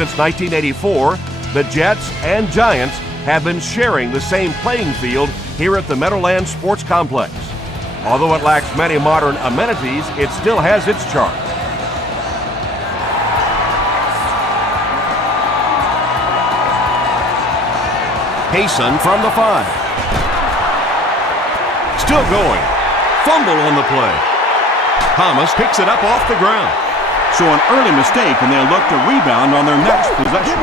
Since 1984, the Jets and Giants have been sharing the same playing field here at the Meadowlands Sports Complex. Although it lacks many modern amenities, it still has its charm. Payson from the 5. Still going. Fumble on the play. Thomas picks it up off the ground. So an early mistake, and they'll look to rebound on their next possession.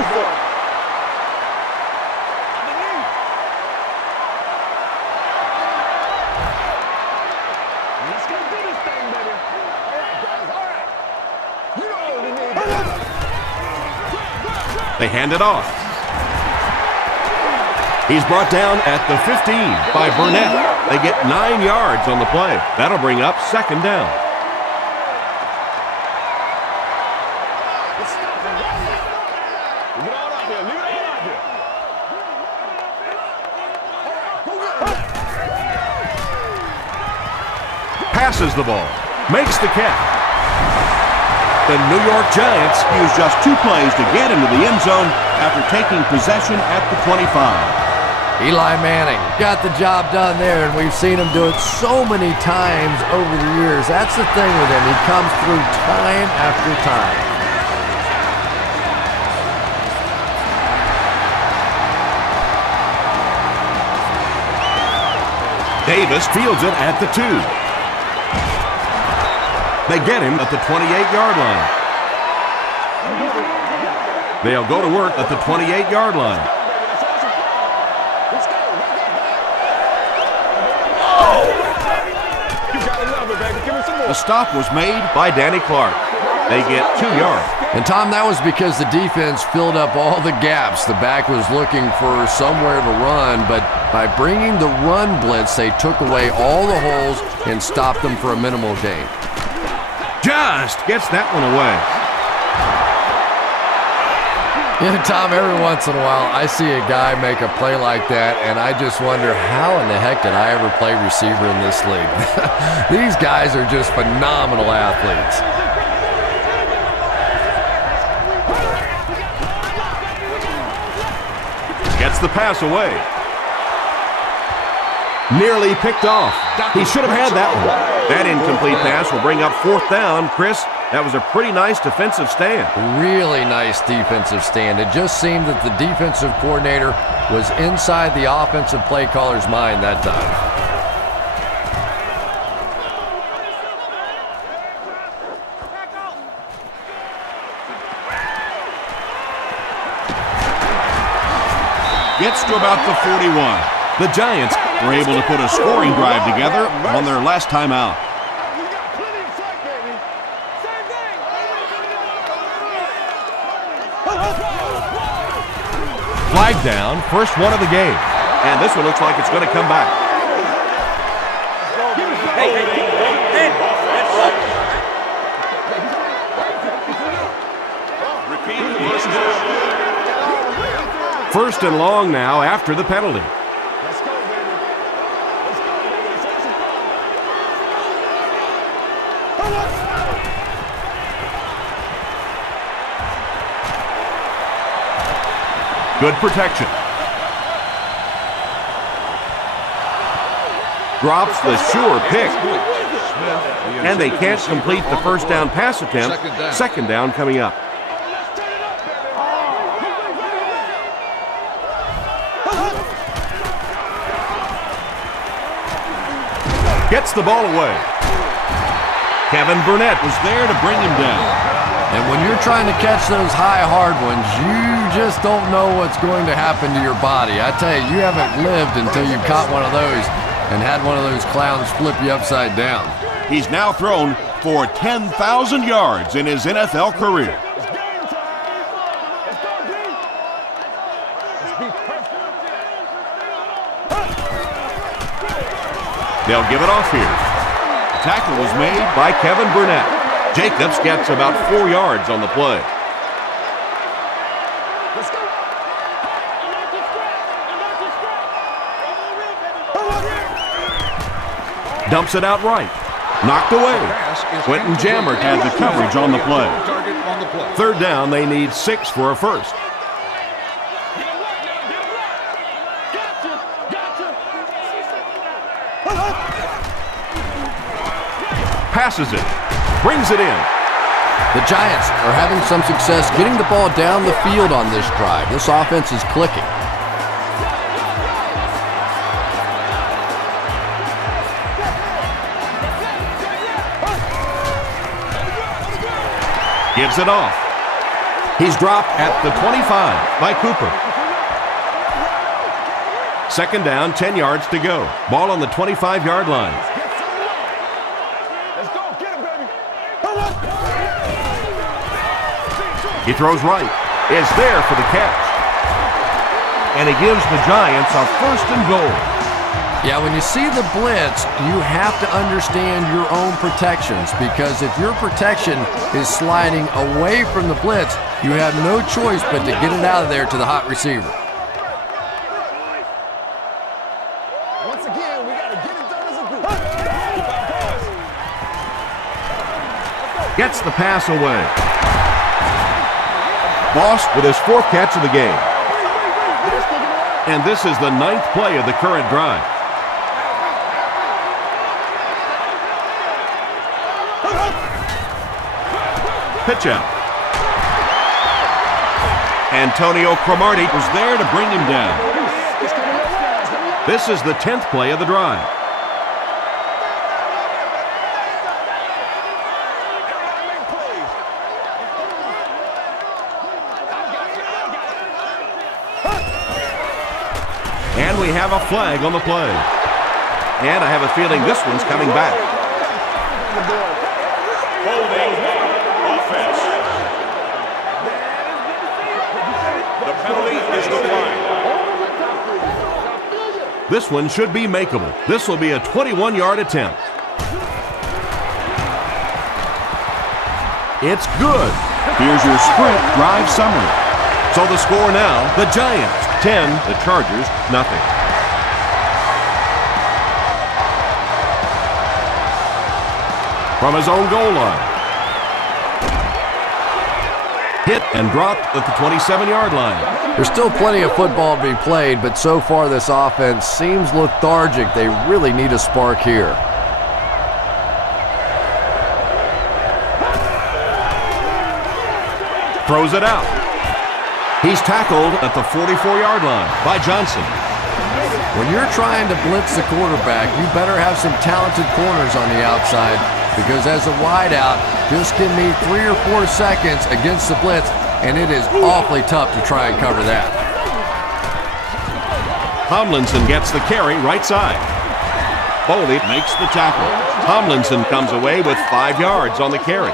They hand it off. He's brought down at the 15 by Burnett. They get 9 yards on the play. That'll bring up second down. Passes the ball. Makes the catch. The New York Giants use just 2 plays to get into the end zone after taking possession at the 25. Eli Manning got the job done there, and we've seen him do it so many times over the years. That's the thing with him. He comes through time after time. Davis fields it at the 2. They get him at the 28-yard line. They'll go to work at the 28-yard line. The stop was made by Danny Clark. They get 2 yards. And Tom, that was because the defense filled up all the gaps. The back was looking for somewhere to run, but by bringing the run blitz, they took away all the holes and stopped them for a minimal gain. Just gets that one away. You know, Tom, every once in a while, I see a guy make a play like that, and I just wonder, how in the heck did I ever play receiver in this league? These guys are just phenomenal athletes. Gets the pass away. Nearly picked off. He should have had that one. That incomplete pass will bring up 4th down. Chris, that was a pretty nice defensive stand. Really nice defensive stand. It just seemed that the defensive coordinator was inside the offensive play caller's mind that time. Gets to about the 41. The Giants were able to put a scoring drive together on their last time out. Flag down, first one of the game. And this one looks like it's going to come back. First and long now after the penalty. Good protection. Drops the sure pick. And they can't complete the first down pass attempt. Second down coming up. Gets the ball away. Kevin Burnett was there to bring him down. And when you're trying to catch those high, hard ones, you just don't know what's going to happen to your body. I tell you, you haven't lived until you've caught one of those and had one of those clowns flip you upside down. He's now thrown for 10,000 yards in his NFL career. They'll give it off here. The tackle was made by Kevin Burnett. Jacobs gets about 4 yards on the play. Dumps it out right. Knocked away. Quentin Jammert had the coverage on the play. on the play. Third down, they need 6 for a first. Passes it. Brings it in. The Giants are having some success getting the ball down the field on this drive. This offense is clicking. Gives it off. He's dropped at the 25 by Cooper. Second down, 10 yards to go. Ball on the 25-yard line. Let's go, get him, baby. He throws right. Is there for the catch. And he gives the Giants a first and goal. Yeah, when you see the blitz, you have to understand your own protections, because if your protection is sliding away from the blitz, you have no choice but to get it out of there to the hot receiver. Once again, we got to get it done as a group. Gets the pass away. Boss with his 4th catch of the game. And this is the 9th play of the current drive. Pitch out. Antonio Cromartie was there to bring him down. This is the 10th play of the drive. And we have a flag on the play. And I have a feeling this one's coming back. Holding offense. The penalty is the flag. This one should be makeable. This will be a 21-yard attempt. It's good. Here's your sprint drive summary. So the score now, the Giants 10, the Chargers nothing. From his own goal line. Hit and dropped at the 27-yard line. There's still plenty of football to be played, but so far this offense seems lethargic. They really need a spark here. Throws it out. He's tackled at the 44-yard line by Johnson. When you're trying to blitz the quarterback, you better have some talented corners on the outside, because as a wideout, just give me 3 or 4 seconds against the blitz, and it is awfully tough to try and cover that. Tomlinson gets the carry right side. Foley makes the tackle. Tomlinson comes away with 5 yards on the carry.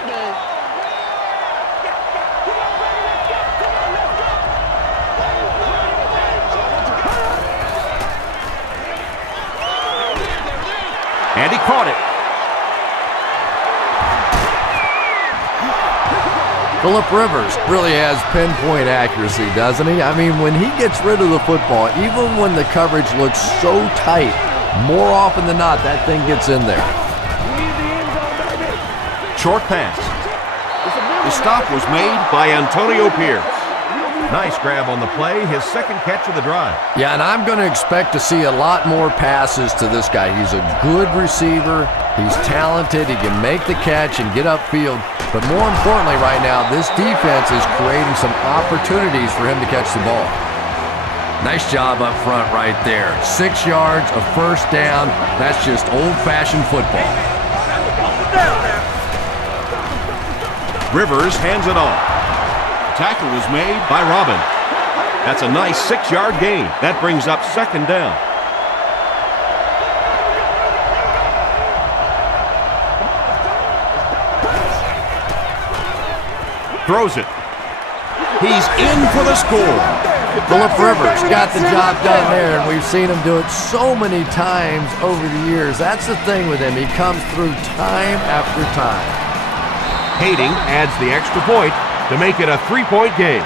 And he caught it. Phillip Rivers really has pinpoint accuracy, doesn't he? I mean, when he gets rid of the football, even when the coverage looks so tight, more often than not, that thing gets in there. Short pass. The stop was made by Antonio Pierce. Nice grab on the play, his 2nd catch of the drive. Yeah, and I'm going to expect to see a lot more passes to this guy. He's a good receiver. He's talented. He can make the catch and get upfield. But more importantly right now, this defense is creating some opportunities for him to catch the ball. Nice job up front right there. 6 yards, a first down. That's just old-fashioned football. Rivers hands it off. Tackle was made by Robin. That's a nice 6-yard gain. That brings up 2nd down. Throws it. He's in for the score. Phillip Rivers got the job done there, and we've seen him do it so many times over the years. That's the thing with him. He comes through time after time. Hayting adds the extra point to make it a 3-point game.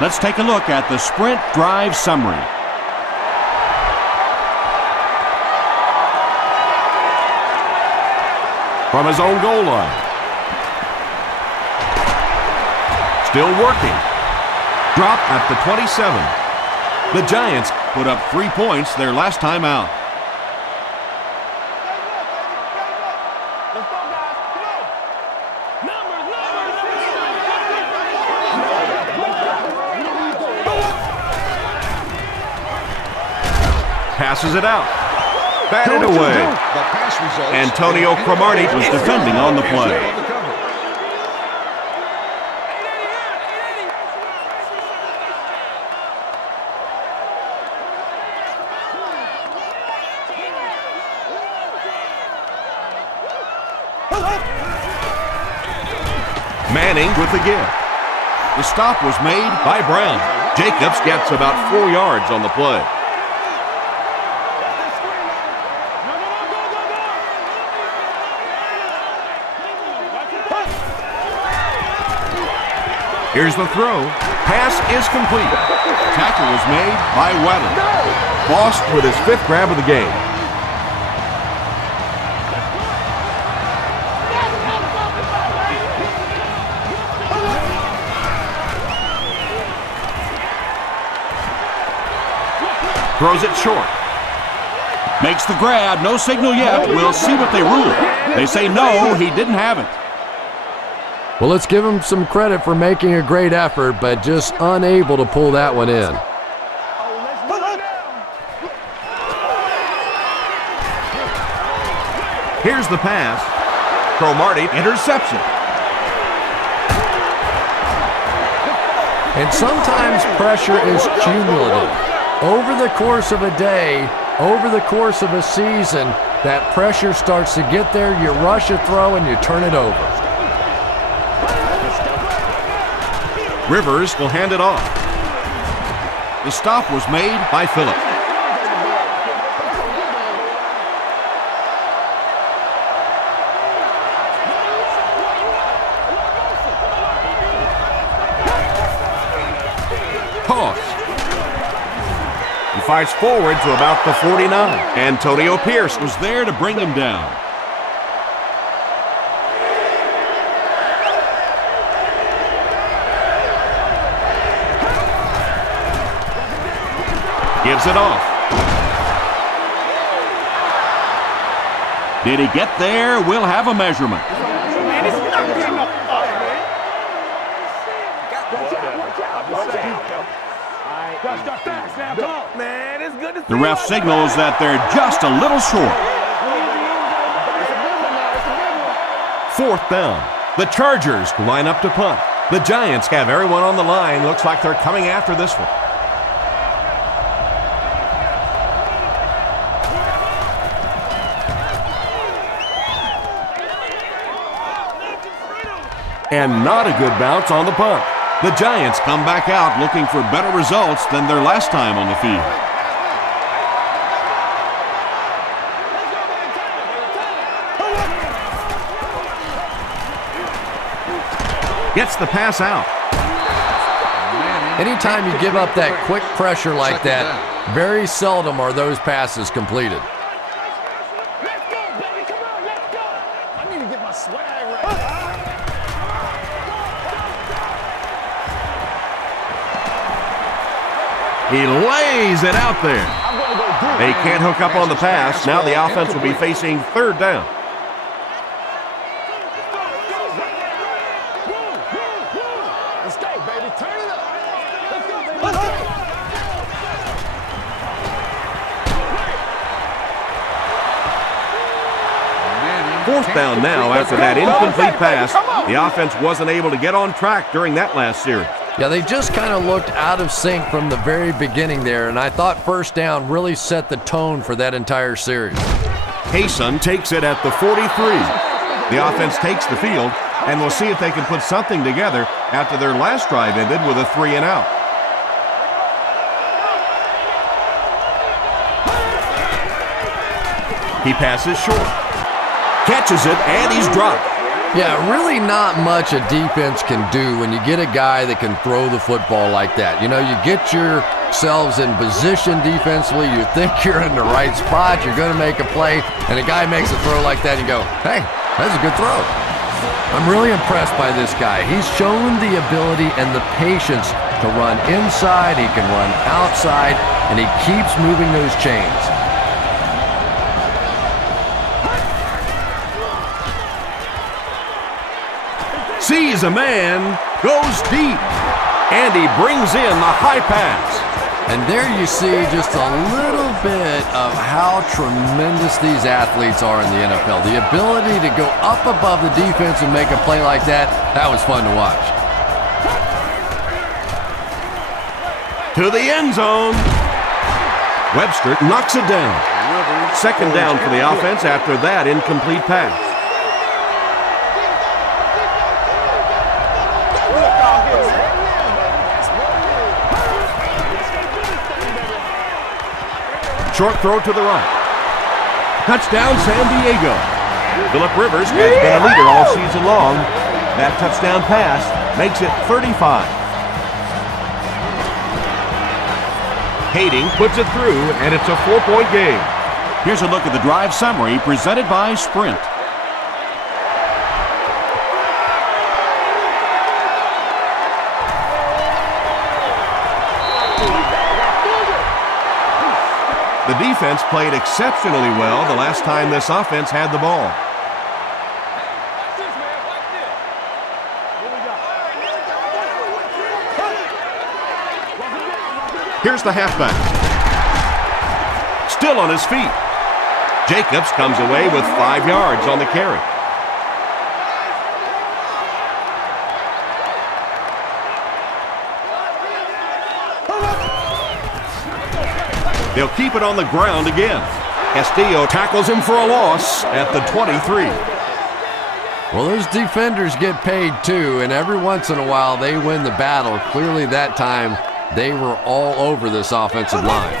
Let's take a look at the sprint drive summary. From his own goal line. Still working. Drop at the 27. The Giants put up 3 points their last time out. passes it out. Batted away. Antonio Cromartie was defending on the play. Manning with the give. The stop was made by Brown. Jacobs gets about 4 yards on the play. Here's the throw. Pass is complete. Tackle was made by Weddle. Boss with his 5th grab of the game. Throws it short. Makes the grab. No signal yet. We'll see what they rule. They say no, he didn't have it. Well, let's give him some credit for making a great effort, but just unable to pull that one in. Here's the pass. Cromartie, interception. And sometimes pressure is cumulative. Over the course of a day, over the course of a season, that pressure starts to get there, you rush a throw, and you turn it over. Rivers will hand it off. The stop was made by Phillip. Toss. He fights forward to about the 49. Antonio Pierce was there to bring him down. Gives it off. Did he get there? We'll have a measurement. The ref signals that they're just a little short. 4th down. The Chargers line up to punt. The Giants have everyone on the line. Looks like they're coming after this one. And not a good bounce on the punt. The Giants come back out looking for better results than their last time on the field. Gets the pass out. Anytime you give up that quick pressure like that, very seldom are those passes completed. He lays it out there. They can't hook up on the pass. Now the offense will be facing 3rd down. Let's go, baby. Turn it up. Let's go, baby. Fourth down now after that incomplete pass. The offense wasn't able to get on track during that last series. Yeah, they just kind of looked out of sync from the very beginning there, and I thought 1st down really set the tone for that entire series. Hayson takes it at the 43. The offense takes the field, and we'll see if they can put something together after their last drive ended with a 3-and-out. He passes short. Catches it, and he's dropped. Yeah, really not much a defense can do when you get a guy that can throw the football like that. You know, you get yourselves in position defensively, you think you're in the right spot, you're going to make a play, and a guy makes a throw like that, and you go, hey, that's a good throw. I'm really impressed by this guy. He's shown the ability and the patience to run inside, he can run outside, and he keeps moving those chains. Sees a man, goes deep, and he brings in the high pass. And there you see just a little bit of how tremendous these athletes are in the NFL. The ability to go up above the defense and make a play like that, that was fun to watch. To the end zone. Webster knocks it down. Second down for the offense after that incomplete pass. Short throw to the right. Touchdown, San Diego. Phillip Rivers has been a leader all season long. That touchdown pass makes it 35. Hayden puts it through, and it's a 4-point game. Here's a look at the drive summary presented by Sprint. The defense played exceptionally well the last time this offense had the ball. Here's the halfback. Still on his feet. Jacobs comes away with 5 yards on the carry. They'll keep it on the ground again. Castillo tackles him for a loss at the 23. Well, those defenders get paid too, and every once in a while they win the battle. Clearly that time they were all over this offensive line.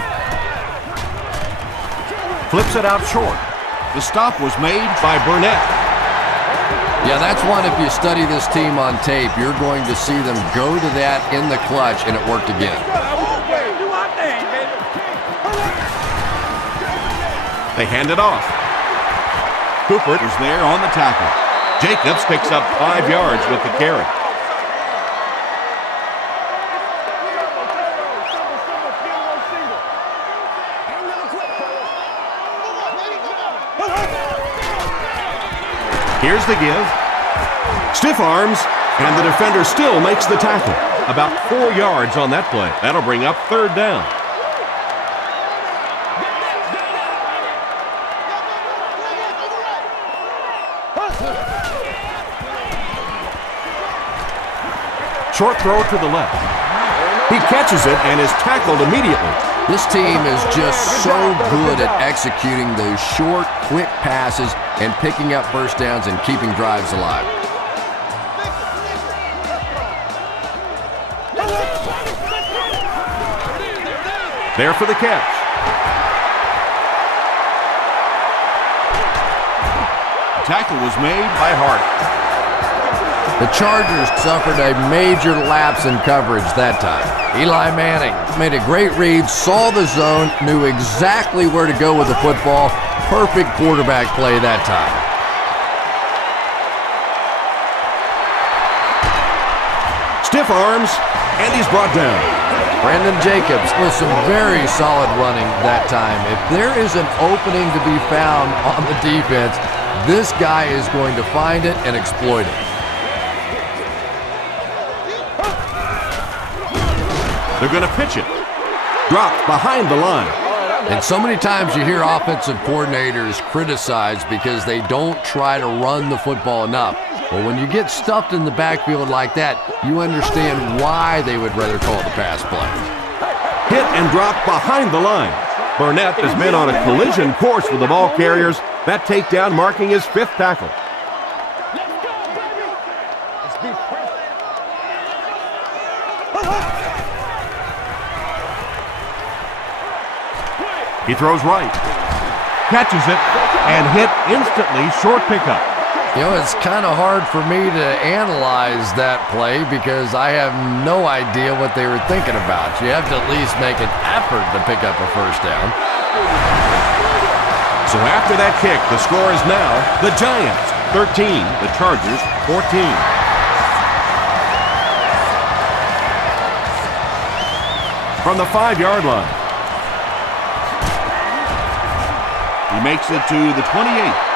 Flips it out short. The stop was made By Burnett. Yeah, that's one, if you study this team on tape, you're going to see them go to that in the clutch, and it worked again. They hand it off. Cooper is there on the tackle. Jacobs picks up 5 yards with the carry. Here's the give. Stiff arms, and the defender still makes the tackle. About 4 yards on that play. That'll bring up third down. Short throw to the left. He catches it and is tackled immediately. This team is just so good at executing those short, quick passes and picking up first downs and keeping drives alive. There for the catch. Tackle was made by Hart. The Chargers suffered a major lapse in coverage that time. Eli Manning made a great read, saw the zone, knew exactly where to go with the football. Perfect quarterback play that time. Stiff arms, and he's brought down. Brandon Jacobs with some very solid running that time. If there is an opening to be found on the defense, this guy is going to find it and exploit it. They're going to pitch it. Dropped behind the line. And so many times you hear offensive coordinators criticized because they don't try to run the football enough. Well, when you get stuffed in the backfield like that, you understand why they would rather call the pass play. Hit and dropped behind the line. Burnett has been on a collision course with the ball carriers. That takedown marking his 5th tackle. He throws right, catches it, and hit instantly, short pickup. You know, it's kind of hard for me to analyze that play because I have no idea what they were thinking about. You have to at least make an effort to pick up a first down. So after that kick, the score is now the Giants 13, the Chargers 14. From the 5-yard line. He makes it to the 28.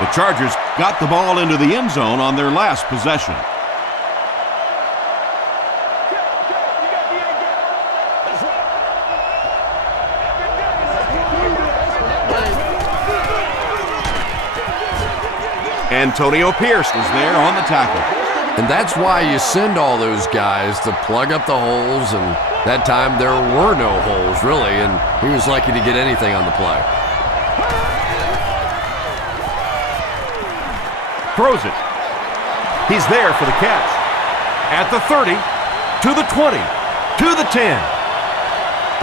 The Chargers got the ball into the end zone on their last possession. Antonio Pierce is there on the tackle. And that's why you send all those guys to plug up the holes, and that time there were no holes, really, and he was lucky to get anything on the play. throws it. He's there for the catch. At the 30, to the 20, to the 10.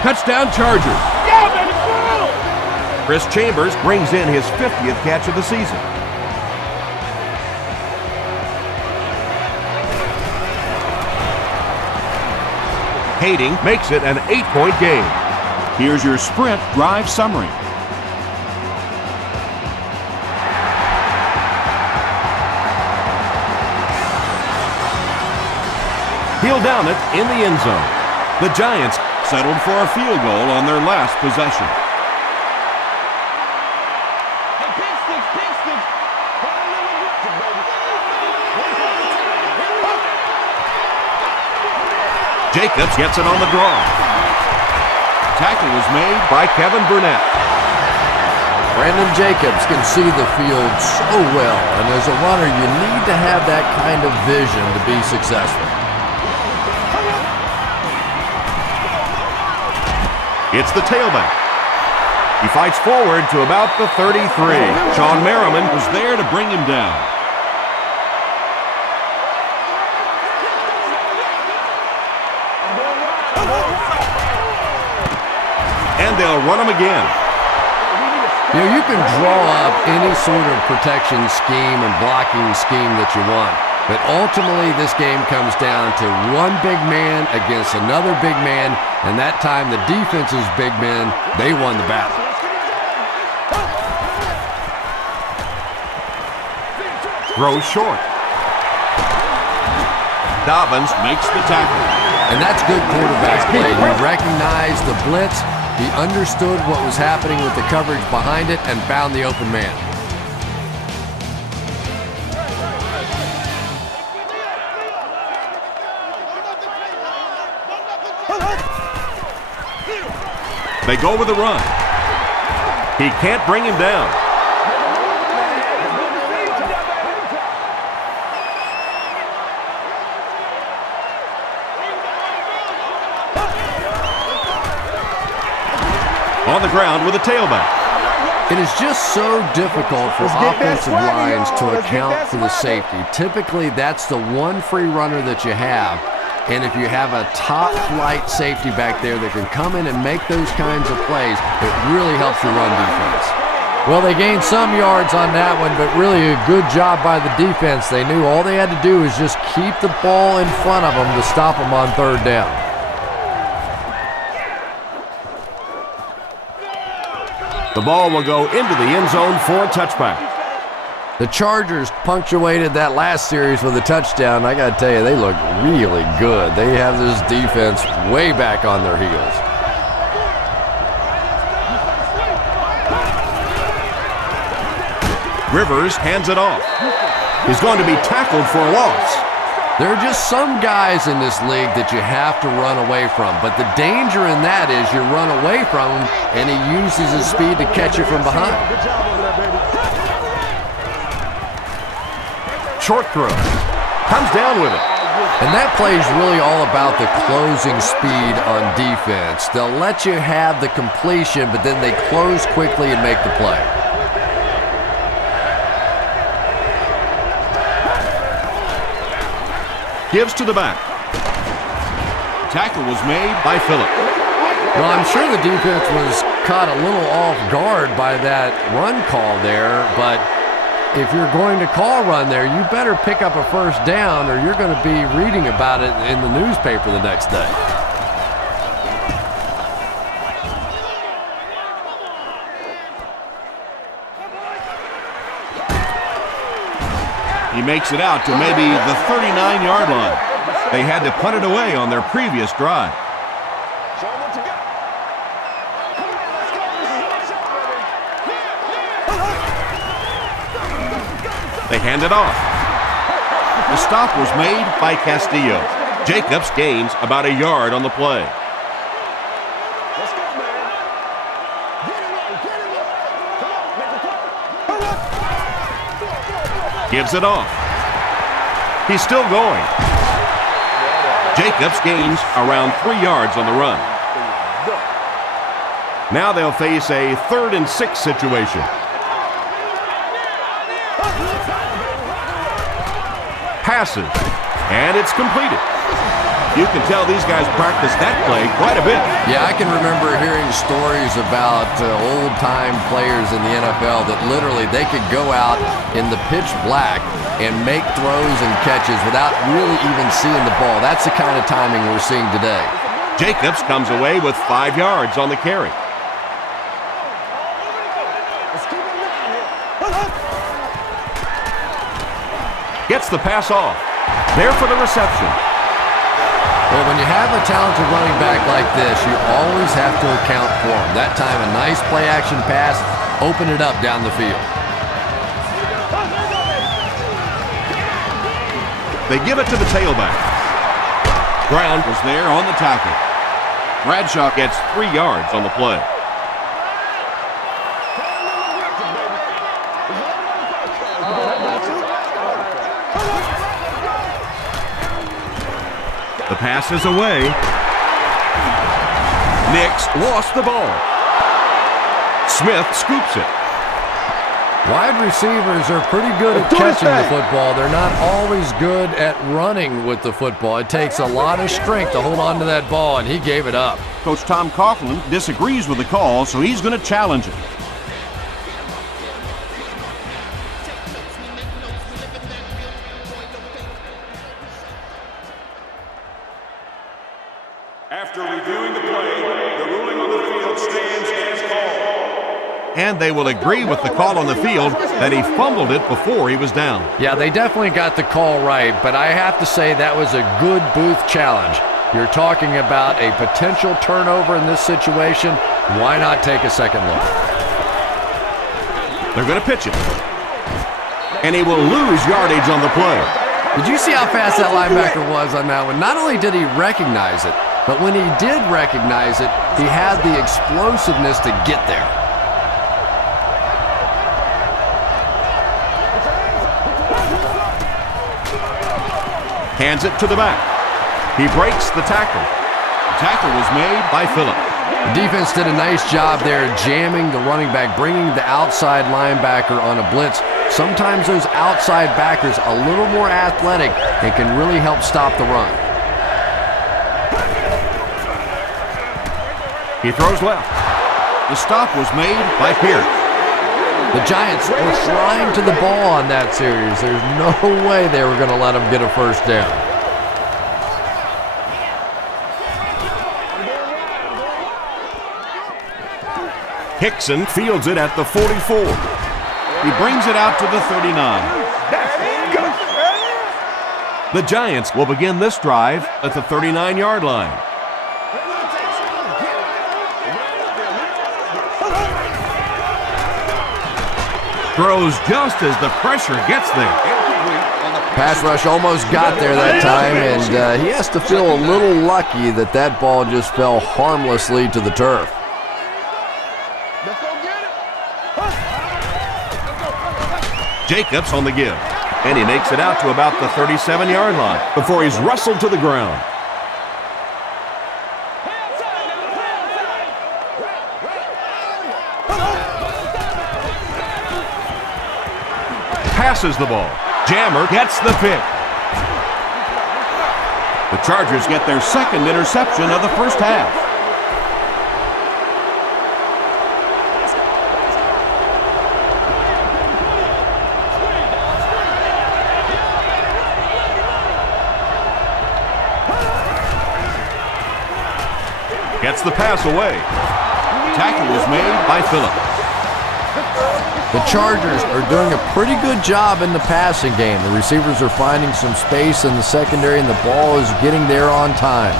Touchdown Chargers. Yeah, baby, go! Chris Chambers brings in his 50th catch of the season. Hading makes it an 8-point game. Here's your sprint drive summary. He'll down it in the end zone. The Giants settled for a field goal on their last possession. Hey, Pistons, Pistons. Hold a little aggressive, baby. Jacobs gets it on the draw. Tackle was made By Kevin Burnett. Brandon Jacobs can see the field so well, and as a runner, you need to have that kind of vision to be successful. It's the tailback. He fights forward to about the 33. Sean Merriman was there to bring him down. And they'll run him again. You know, you can draw up any sort of protection scheme and blocking scheme that you want, but ultimately this game comes down to one big man against another big man, and that time the defense's big men, they won the battle. Throws short. Dobbins Makes the tackle. And that's good quarterback play. He recognized the blitz, he understood what was happening with the coverage behind it, and found the open man. They go with the run. He can't bring him down. On the ground with a tailback. It is just so difficult for offensive lines to account for the safety. Typically, that's the one free runner that you have. And if you have a top-flight safety back there that can come in and make those kinds of plays, it really helps your run defense. Well, they gained some yards on that one, but really a good job by the defense. They knew all they had to do was just keep the ball in front of them to stop them on third down. The ball will go into the end zone for a touchback. The Chargers punctuated that last series with a touchdown. I got to tell you, they look really good. They have this defense way back on their heels. Rivers hands it off. He's going to be tackled for a loss. There are just some guys in this league that you have to run away from, but the danger in that is you run away from him and he uses his speed to catch you from behind. Good job over there, baby. Short throw. Comes down with it. And that play is really all about the closing speed on defense. They'll let you have the completion, but then they close quickly and make the play. Gives to the back. Tackle was made By Phillip. Well, I'm sure the defense was caught a little off guard by that run call there, but if you're going to call run there, you better pick up a first down or you're going to be reading about it in the newspaper the next day. He makes it out to maybe the 39-yard line. They had to punt it away on their previous drive. Show 'em what you got. Come on, let's go. This is your shot, baby. They hand it off. The stop was made by Castillo. Jacobs gains about a yard on the play. Let's go, man. Get it right, get it right. Come on, make it quick. Gives it off. He's still going. Jacobs gains around 3 yards on the run. Now they'll face a 3rd and 6 situation. Passes, and it's completed. You can tell these guys practice that play quite a bit. Yeah, I can remember hearing stories about old-time players in the NFL that literally they could go out in the pitch black and make throws and catches without really even seeing the ball. That's the kind of timing we're seeing today. Jacobs comes away with 5 yards on the carry. Gets the pass off. There for the reception. Well, when you have a talented running back like this, you always have to account for him. That time, a nice play-action pass, open it up down the field. They give it to the tailback. Brown was there on the tackle. Bradshaw gets 3 yards on the play. The pass is away. Nix lost the ball. Smith scoops it. Wide receivers are pretty good at catching the football. They're not always good at running with the football. It takes a lot of strength to hold on to that ball, and he gave it up. Coach Tom Coughlin disagrees with the call, so he's going to challenge it. After reviewing the play, the ruling on the field stands as called. And they will agree with the call on the field that he fumbled it before he was down. Yeah, they definitely got the call right, but I have to say that was a good booth challenge. You're talking about a potential turnover in this situation. Why not take a second look? They're going to pitch it. And he will lose yardage on the play. Did you see how fast that linebacker was on that one? Not only did he recognize it, but when he did recognize it, he had the explosiveness to get there. Hands it to the back. He breaks the tackle. The tackle was made by Phillip. The defense did a nice job there jamming the running back, bringing the outside linebacker on a blitz. Sometimes those outside backers a little more athletic and can really help stop the run. He throws left. The stop was made by Pierce. The Giants were flying to the ball on that series. There's no way they were going to let them get a first down. Hickson fields it at the 44. He brings it out to the 39. The Giants will begin this drive at the 39-yard line. Throws just as the pressure gets there. Pass rush almost got there that time, and he has to feel a little lucky that that ball just fell harmlessly to the turf. Jacobs on the give, and he makes it out to about the 37-yard line before he's wrestled to the ground. Passes the ball. Jammer gets the pick. The Chargers get their second interception of the first half. Gets the pass away. Tackle was made by Phillip. The Chargers are doing a pretty good job in the passing game. The receivers are finding some space in the secondary, and the ball is getting there on time.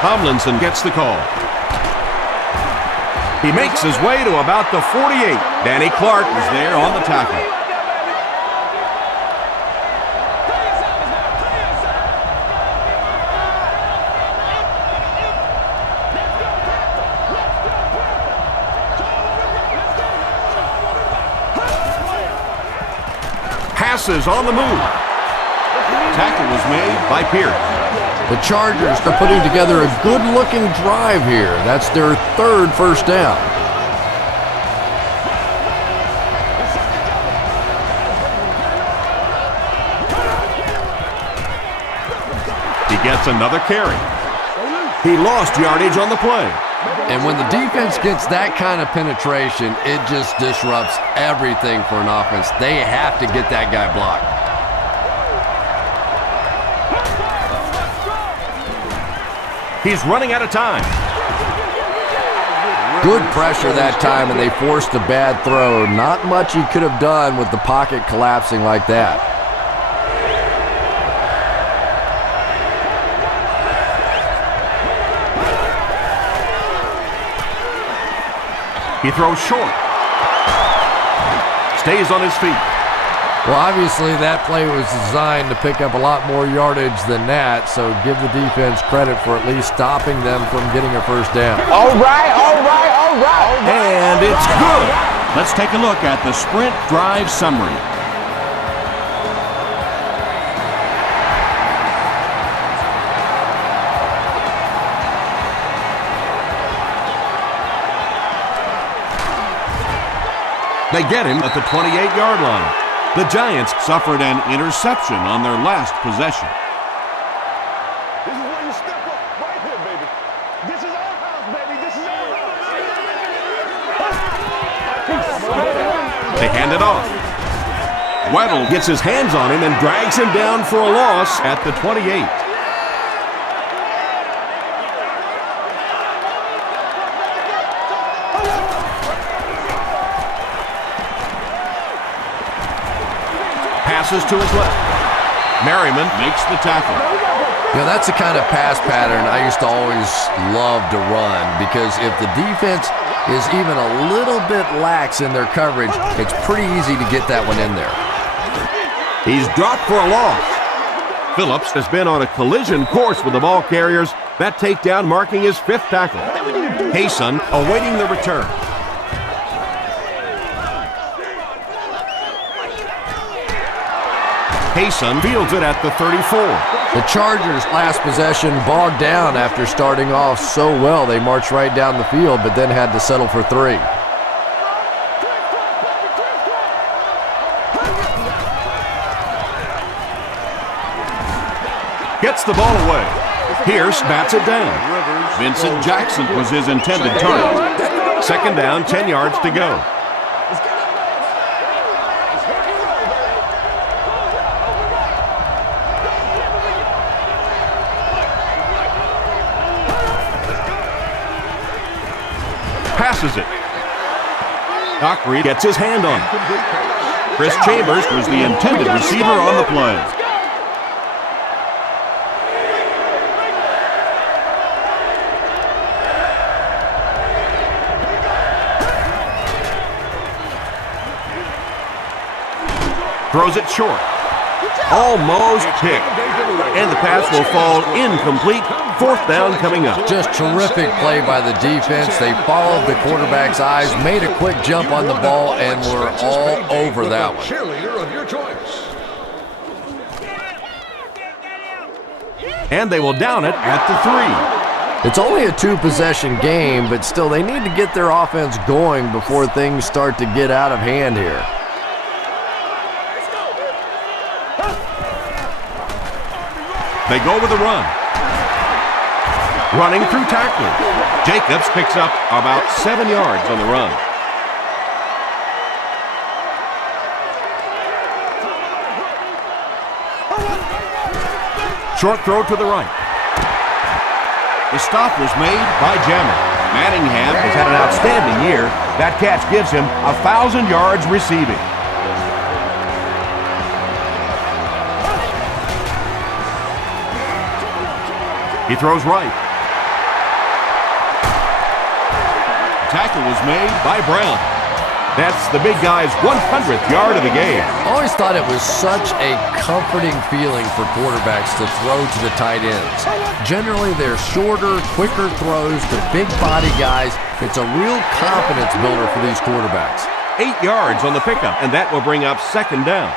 Tomlinson gets the call. He makes his way to about the 48. Danny Clark is there on the tackle. Passes on the move. Tackle was made by Pierce. The Chargers are putting together a good-looking drive here. That's their third first down. He gets another carry. He lost yardage on the play. And when the defense gets that kind of penetration, it just disrupts everything for an offense. They have to get that guy blocked. He's running out of time. Good pressure that time, and they forced a bad throw. Not much he could have done with the pocket collapsing like that. He throws short. Stays on his feet. Well, obviously that play was designed to pick up a lot more yardage than that, so give the defense credit for at least stopping them from getting a first down. All right. And it's good. Let's take a look at the sprint drive summary. They get him at the 28-yard line. The Giants suffered an interception on their last possession. This is where you step up right here, baby. This is our house, baby. This is our house. They hand it off. Weddle gets his hands on him and drags him down for a loss at the 28. Passes to his left. Merriman makes the tackle. You know, that's the kind of pass pattern I used to always love to run, because if the defense is even a little bit lax in their coverage, it's pretty easy to get that one in there. He's dropped for a loss. Phillips has been on a collision course with the ball carriers. That takedown marking his fifth tackle. Hayson awaiting the return. Hayson fields it at the 34. The Chargers' last possession bogged down after starting off so well. They marched right down the field, but then had to settle for 3. Gets the ball away. Pierce bats it down. Vincent Jackson was his intended target. Second down, 10 yards to go. Passes it. Dockery gets his hand on it. Chris Chambers was the intended receiver on the play. Throws it short. Almost picked. And the pass will fall incomplete. Fourth down coming up. Just terrific play by the defense. They followed the quarterback's eyes, made a quick jump on the ball, and were all over that one. Cheerleader of your choice. And they will down it at the 3. It's only a 2-possession game, but still they need to get their offense going before things start to get out of hand here. They go with a run. Running through tacklers. Jacobs picks up about 7 yards on the run. Short throw to the right. The stop was made by Jammer. Manningham has had an outstanding year. That catch gives him 1,000 yards receiving. He throws right. Tackle was made by Brown. That's the big guy's 100th yard of the game. Always thought it was such a comforting feeling for quarterbacks to throw to the tight ends. Generally, they're shorter, quicker throws to big body guys. It's a real confidence builder for these quarterbacks. 8 yards on the pickup, and that will bring up second down.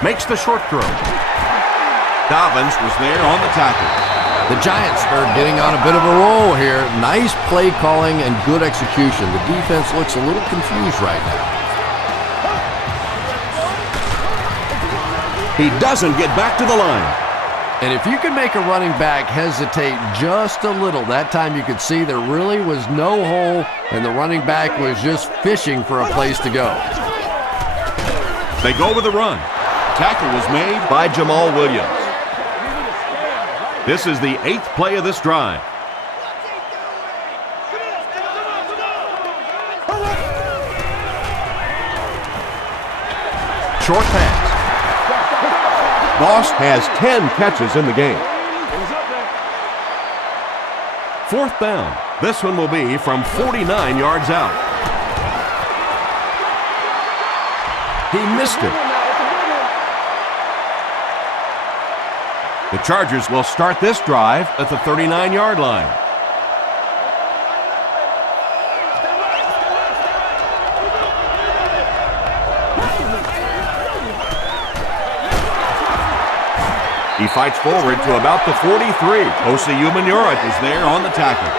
Makes the short throw. Dobbins was there on the tackle. The Giants are getting on a bit of a roll here. Nice play calling and good execution. The defense looks a little confused right now. He doesn't get back to the line. And if you can make a running back hesitate just a little, that time you could see there really was no hole and the running back was just fishing for a place to go. They go with the run. Tackle was made by Jamal Williams. This is the 8th play of this drive. Short pass. Moss has 10 catches in the game. 4th down. This one will be from 49 yards out. He missed it. The Chargers will start this drive at the 39-yard line. He fights forward to about the 43. Osi Umenyiora is there on the tackle.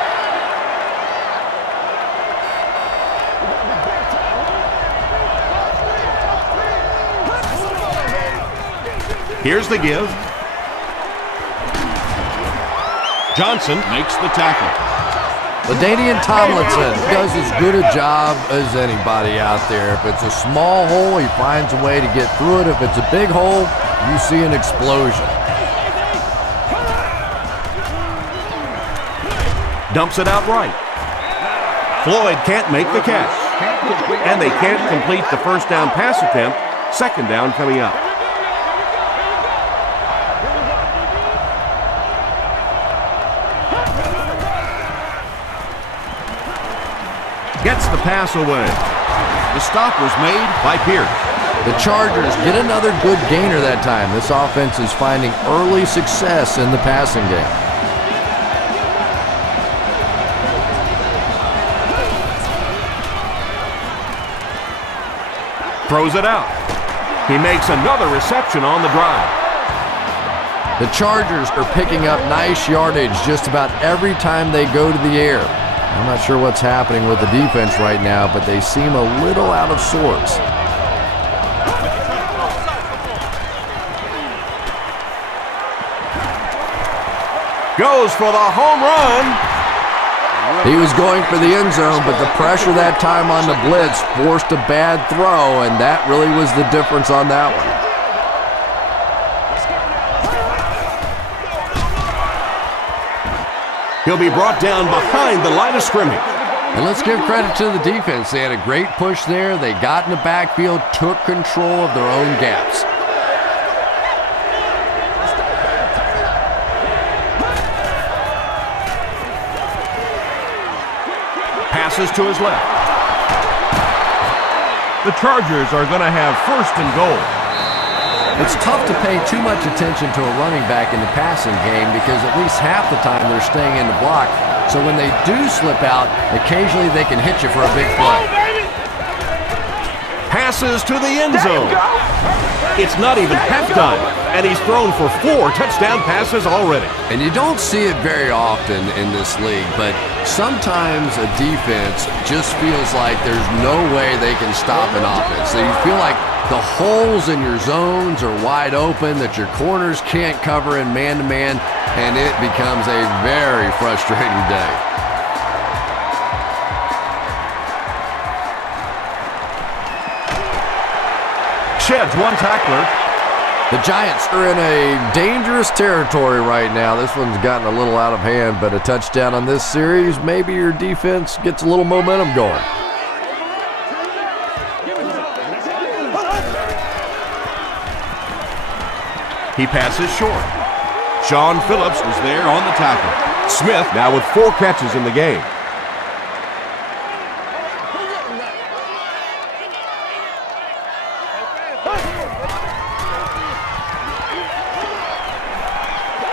Here's the give. Johnson makes the tackle. LaDainian Tomlinson does as good a job as anybody out there. If it's a small hole, he finds a way to get through it. If it's a big hole, you see an explosion. Dumps it out right. Floyd can't make the catch. And they can't complete the first down pass attempt. Second down coming up. Gets the pass away. The stop was made by Pierce. The Chargers get another good gainer that time. This offense is finding early success in the passing game. Throws it out. He makes another reception on the drive. The Chargers are picking up nice yardage just about every time they go to the air. I'm not sure what's happening with the defense right now, but they seem a little out of sorts. Goes for the home run. He was going for the end zone, but the pressure that time on the blitz forced a bad throw, and that really was the difference on that one. He'll be brought down behind the line of scrimmage. And let's give credit to the defense. They had a great push there. They got in the backfield, took control of their own gaps. Passes to his left. The Chargers are going to have first and goal. It's tough to pay too much attention to a running back in the passing game because at least half the time they're staying in the block. So when they do slip out, occasionally they can hit you for a big play. Passes to the end zone. It's not even halftime, and he's thrown for 4 touchdown passes already. And you don't see it very often in this league, but sometimes a defense just feels like there's no way they can stop an offense. So you feel like the holes in your zones are wide open, that your corners can't cover in man-to-man, and it becomes a very frustrating day. sheds one tackler. The Giants are in a dangerous territory right now. This one's gotten a little out of hand, but a touchdown on this series, maybe your defense gets a little momentum going. He passes short. Sean Phillips was there on the tackle. Smith now with 4 catches in the game.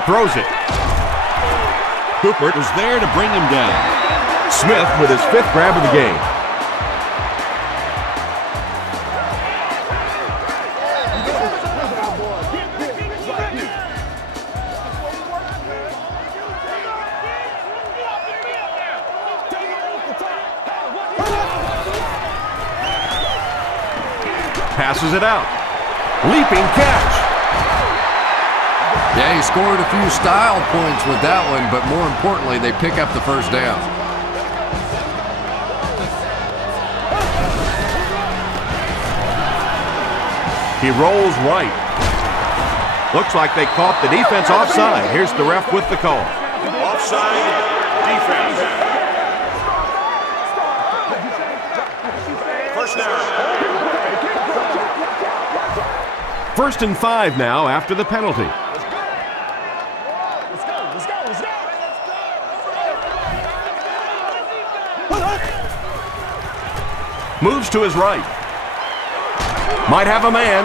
Throws it. Cooper was there to bring him down. Smith with his 5th grab of the game. Passes it out. Leaping catch. Yeah, he scored a few style points with that one, but more importantly, they pick up the first down. He rolls right. Looks like they caught the defense offside. Here's the ref with the call. Offside defense. First down. 1st and 5 now after the penalty. Moves to his right. Might have a man.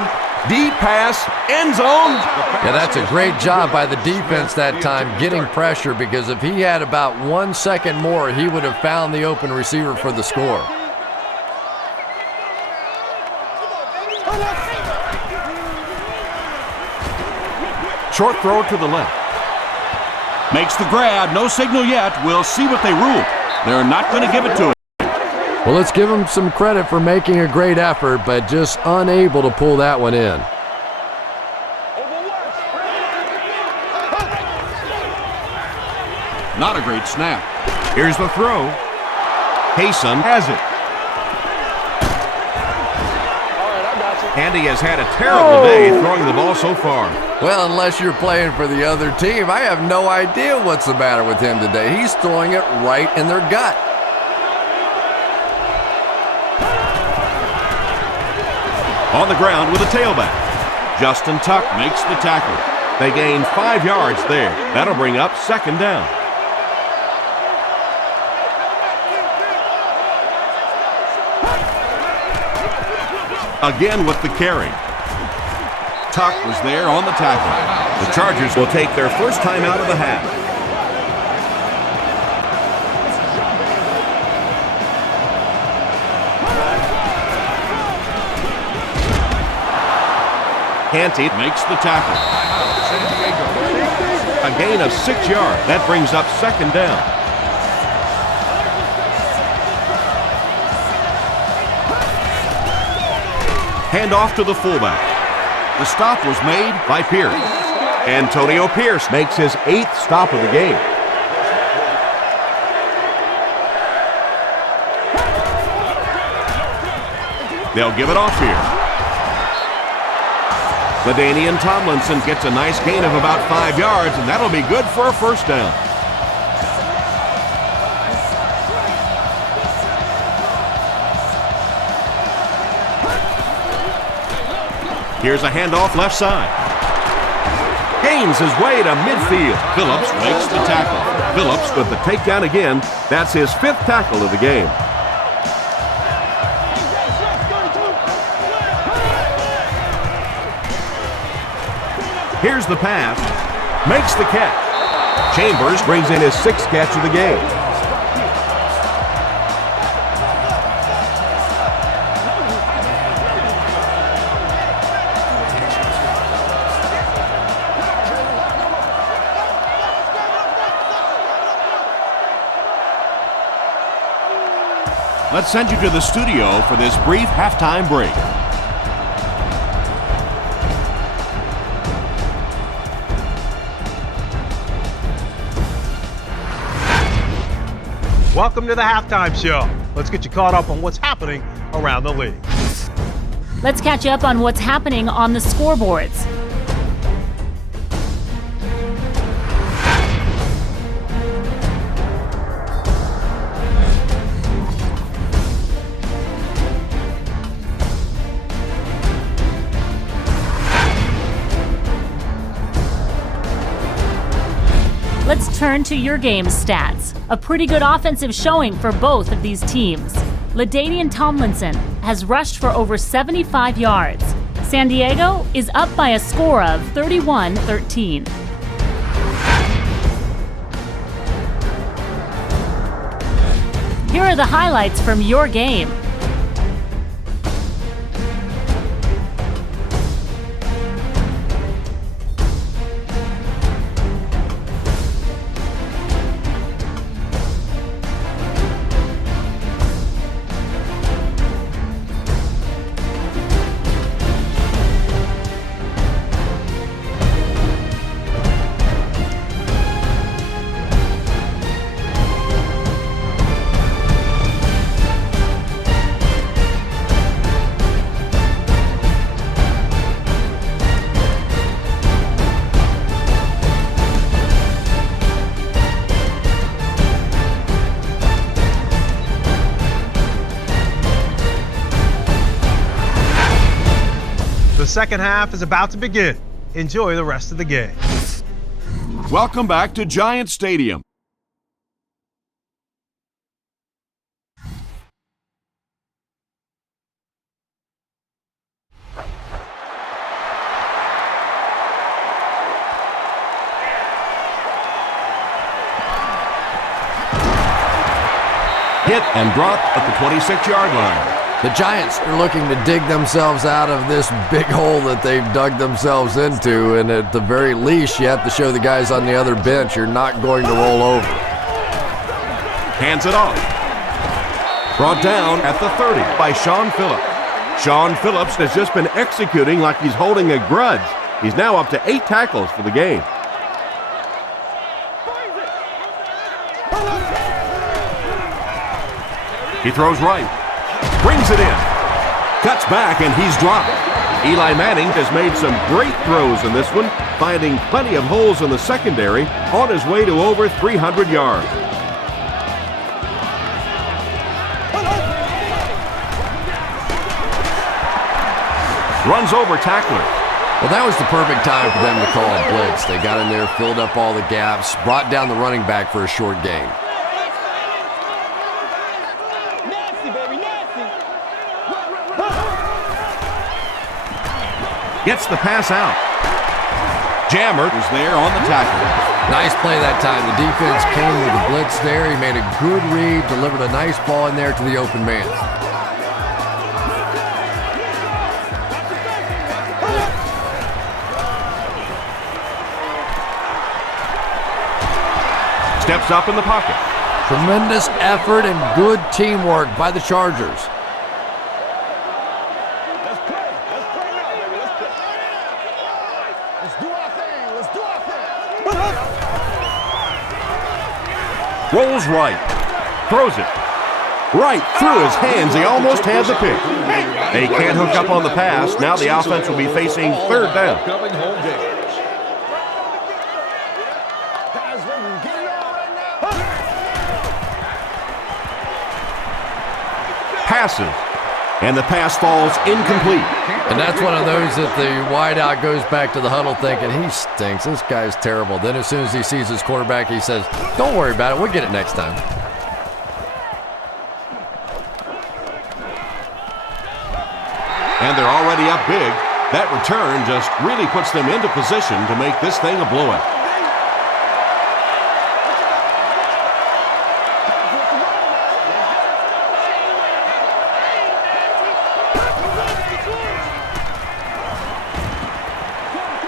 Deep pass. End zone. Yeah, that's a great job by the defense that time, getting pressure, because if he had about 1 second more, he would have found the open receiver for the score. Short throw to the left. Makes the grab. No signal yet. We'll see what they rule. They're not going to give it to him. Well, let's give him some credit for making a great effort, but just unable to pull that one in. Not a great snap. Here's the throw. Hayson has it. And he has had a terrible day throwing the ball so far. Well, unless you're playing for the other team, I have no idea what's the matter with him today. He's throwing it right in their gut. On the ground with a tailback. Justin Tuck makes the tackle. They gain 5 yards there. That'll bring up 2nd down. Again with the carry. Tuck was there on the tackle. The Chargers will take their first time out of the half. Canty Makes the tackle. a gain of 6 yards. That brings up 2nd down. Hand off to the fullback. The stop was made by Pierce. Antonio Pierce makes his 8th stop of the game. They'll give it off here. LaDainian Tomlinson gets a nice gain of about 5 yards, and that'll be good for a first down. Here's a handoff left side. Gains his way to midfield. Phillips makes the tackle. Phillips with the takedown again. That's his 5th tackle of the game. Here's the pass. Makes the catch. Chambers brings in his 6th catch of the game. Let's send you to the studio for this brief halftime break. Welcome to the halftime show. Let's get you caught up on what's happening around the league. Let's catch up on what's happening on the scoreboards. Let's turn to your game's stats. A pretty good offensive showing for both of these teams. LaDainian Tomlinson has rushed for over 75 yards. San Diego is up by a score of 31-13. Here are the highlights from your game. The second half is about to begin. Enjoy the rest of the game. Welcome back to Giant Stadium. Hit and drop at the 26-yard line. The Giants are looking to dig themselves out of this big hole that they've dug themselves into, and at the very least, you have to show the guys on the other bench you're not going to roll over. Hands it off. Brought down at the 30 by Sean Phillips. Sean Phillips has just been executing like he's holding a grudge. He's now up to 8 tackles for the game. He throws right. Brings it in. Cuts back, and he's dropped. Eli Manning has made some great throws in this one, finding plenty of holes in the secondary on his way to over 300 yards. Runs over tackler. Well, that was the perfect time for them to call a blitz. They got in there, filled up all the gaps, brought down the running back for a short gain. Gets the pass out. Jammer was there on the tackle. Nice play that time. The defense came with the blitz there. He made a good read, delivered a nice ball in there to the open man. Steps up in the pocket. Tremendous effort and good teamwork by the Chargers. Rolls right. Throws it. Right through his hands. He almost had the pick. They can't hook up on the pass. Now the offense will be facing third down. Passes. And the pass falls incomplete. And that's one of those that the wideout goes back to the huddle thinking, he stinks, this guy's terrible. Then as soon as he sees his quarterback, he says, don't worry about it, we'll get it next time. And they're already up big. That return just really puts them into position to make this thing a blowout.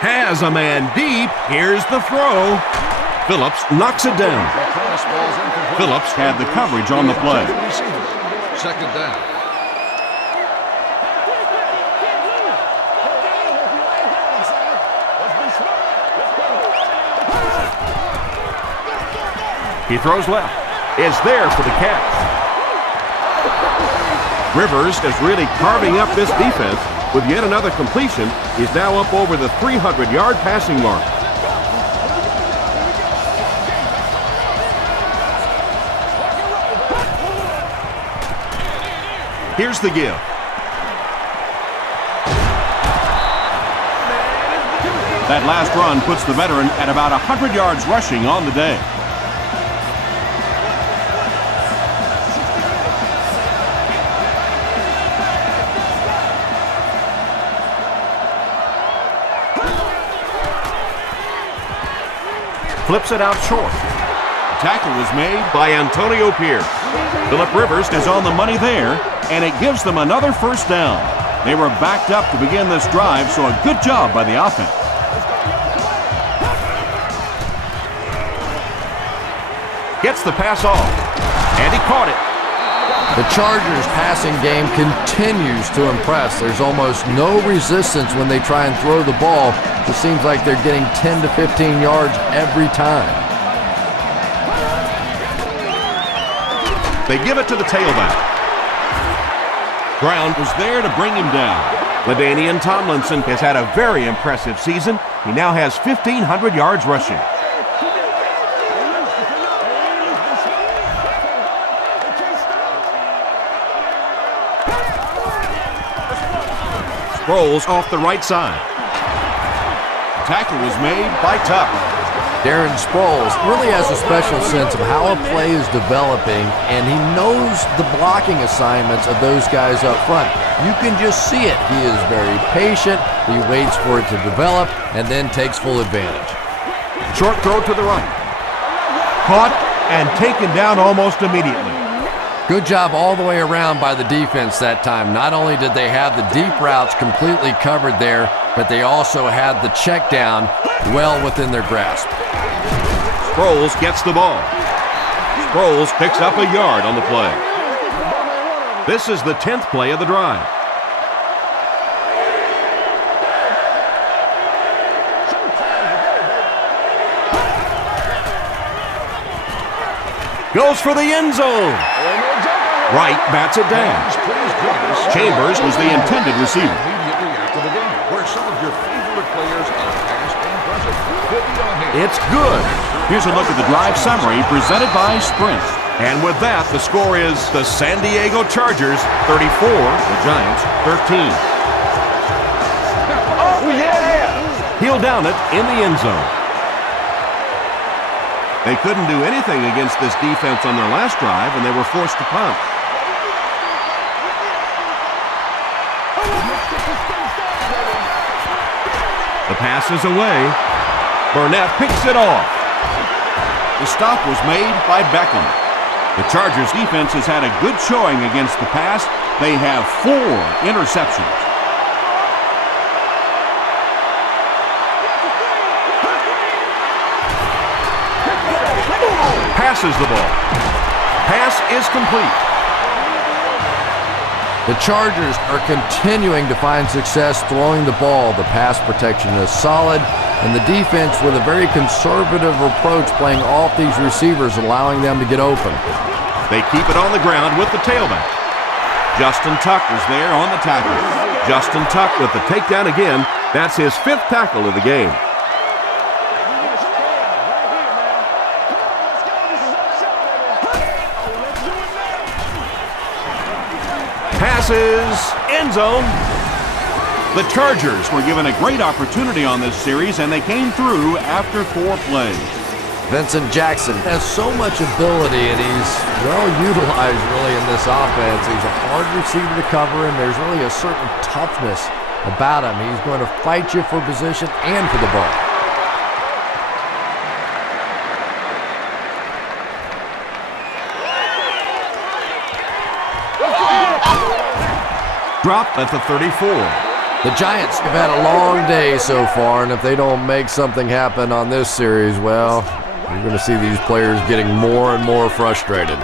Has a man deep. Here's the throw. Phillips knocks it down. Phillips had the coverage on the play. Second down. He throws left. Is there for the catch. Rivers is really carving up this defense. With yet another completion, he's now up over the 300-yard passing mark. Here's the give. That last run puts the veteran at about 100 yards rushing on the day. Flips it out short. The tackle was made by Antonio Pierce. Phillip Rivers is on the money there, and it gives them another first down. They were backed up to begin this drive, so a good job by the offense. Gets the pass off, and he caught it. The Chargers' passing game continues to impress. There's almost no resistance when they try and throw the ball. It seems like they're getting 10 to 15 yards every time. They give it to the tailback. Brown was there to bring him down. LaDainian Tomlinson has had a very impressive season. He now has 1,500 yards rushing. Rolls off the right side. The tackle was made by Tuck. Darren Sproles really has a special sense of how a play is developing, and he knows the blocking assignments of those guys up front. You can just see it. He is very patient. He waits for it to develop and then takes full advantage. Short throw to the right. Caught and taken down almost immediately. Good job all the way around by the defense that time. Not only did they have the deep routes completely covered there, but they also had the check down well within their grasp. Sproles gets the ball. Sproles picks up a yard on the play. This is the 10th play of the drive. Goes for the end zone. Wright bats it down. Chambers was the intended receiver. Immediately after the game, where some of your favorite players are past and present could be on hand. It's good. Here's a look at the drive summary presented by Sprint. And with that, the score is the San Diego Chargers 34, the Giants 13. Oh, yeah! He'll down it in the end zone. They couldn't do anything against this defense on their last drive, and they were forced to punt. The pass is away. Burnett picks it off. The stop was made by Beckham. The Chargers defense has had a good showing against the pass. They have 4 interceptions. Passes the ball. Pass is complete. The Chargers are continuing to find success throwing the ball. The pass protection is solid, and the defense with a very conservative approach playing off these receivers, allowing them to get open. They keep it on the ground with the tailback. Justin Tuck was there on the tackle. Justin Tuck with the takedown again. That's his 5th tackle of the game. Passes, end zone. The Chargers were given a great opportunity on this series, and they came through after 4 plays. Vincent Jackson has so much ability, and he's well utilized really in this offense. He's a hard receiver to cover, and there's really a certain toughness about him. He's going to fight you for position and for the ball. Dropped at the 34. The Giants have had a long day so far, and if they don't make something happen on this series, well, you're going to see these players getting more and more frustrated.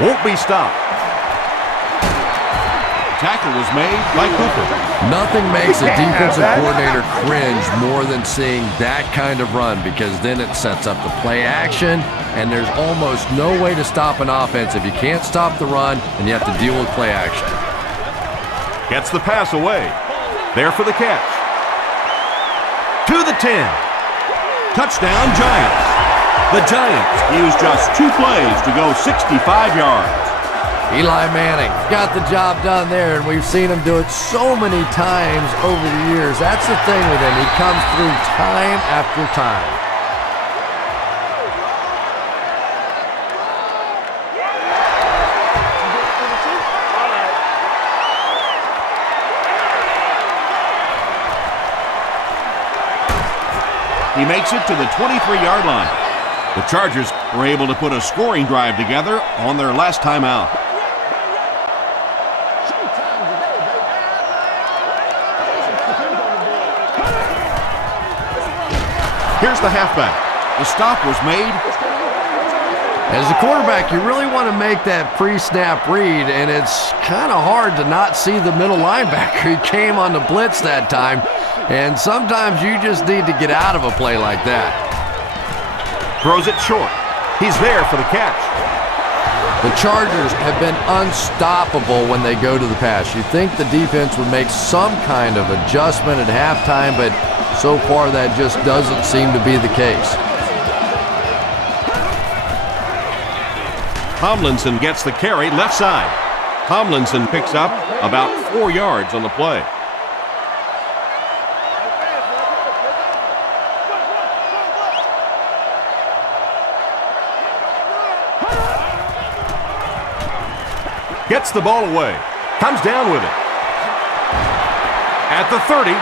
Won't be stopped. tackle was made by Cooper. Nothing makes a defensive coordinator cringe more than seeing that kind of run, because then it sets up the play action, and there's almost no way to stop an offense if you can't stop the run and you have to deal with play action. Gets the pass away. There for the catch. To the 10. Touchdown, Giants. The Giants used just 2 plays to go 65 yards. Eli Manning got the job done there, and we've seen him do it so many times over the years. That's the thing with him. He comes through time after time. He makes it to the 23-yard line. The Chargers were able to put a scoring drive together on their last time out. Here's the halfback. The stop was made. As a quarterback, you really want to make that pre-snap read, and it's kind of hard to not see the middle linebacker. He came on the blitz that time, and sometimes you just need to get out of a play like that. Throws it short. He's there for the catch. The Chargers have been unstoppable when they go to the pass. You'd think the defense would make some kind of adjustment at halftime, but so far that just doesn't seem to be the case. Tomlinson gets the carry left side. Tomlinson picks up about 4 yards on the play. Gets the ball away. Comes down with it. At the 30,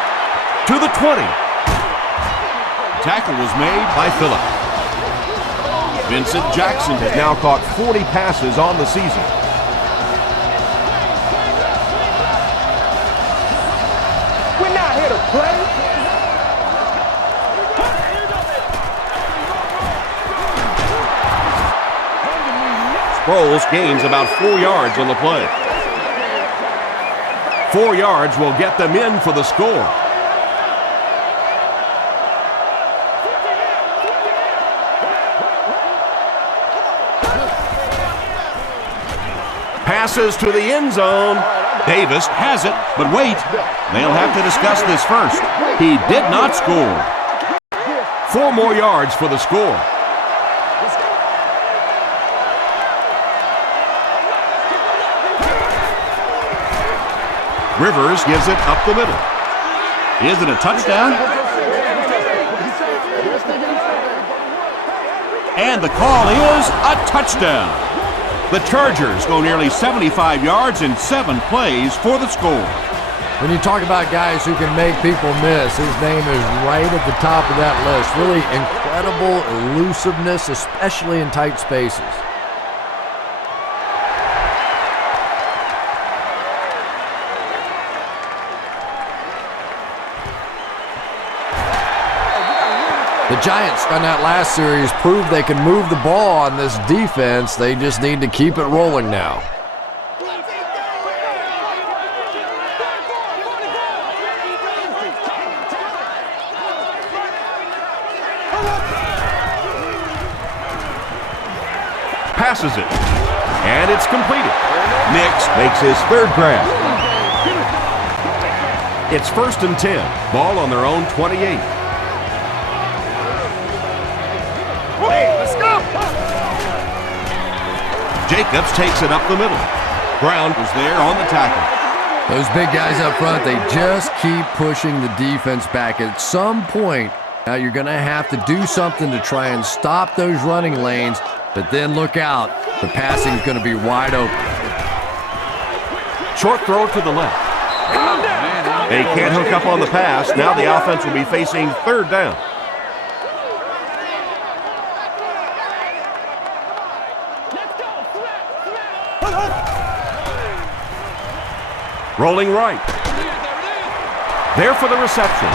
to the 20. Tackle was made by Phillip. Vincent Jackson has now caught 40 passes on the season. We're not here to play. Sproles gains about 4 yards on the play. 4 yards will get them in for the score. Passes to the end zone. Davis has it, but wait. They'll have to discuss this first. He did not score. 4 more yards for the score. Rivers gives it up the middle. Is it a touchdown? And the call is a touchdown. The Chargers go nearly 75 yards in 7 plays for the score. When you talk about guys who can make people miss, his name is right at the top of that list. Really incredible elusiveness, especially in tight spaces. The Giants on that last series proved they can move the ball on this defense. They just need to keep it rolling now. Passes it, and it's completed. Nix makes his 3rd grab. It's 1st and 10. Ball on their own 28. Jacobs takes it up the middle. Brown was there on the tackle. Those big guys up front, they just keep pushing the defense back. At some point, now you're going to have to do something to try and stop those running lanes, but then look out. The passing is going to be wide open. Short throw to the left. They can't hook up on the pass. Now the offense will be facing 3rd down. Rolling right. There for the reception.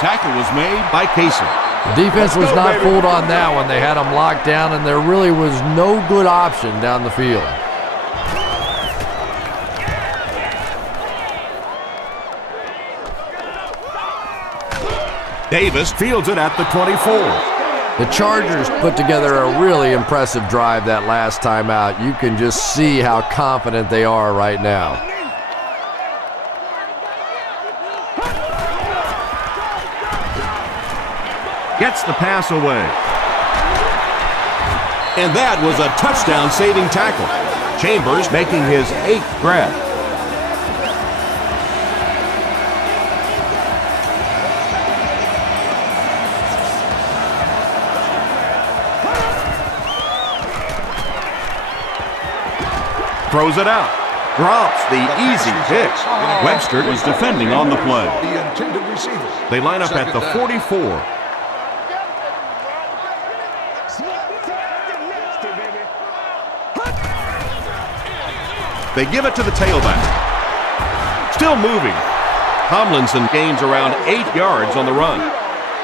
Tackle was made by Casey. The defense was not fooled on that one. They had them locked down, and there really was no good option down the field. Davis fields it at the 24. The Chargers put together a really impressive drive that last time out. You can just see how confident they are right now. Gets the pass away. And that was a touchdown-saving tackle. Chambers making his 8th grab. Throws it out. Drops the easy pick. Webster was defending on the play. The intended receiver. They line up at the 44. They give it to the tailback. Still moving. Tomlinson gains around 8 yards on the run.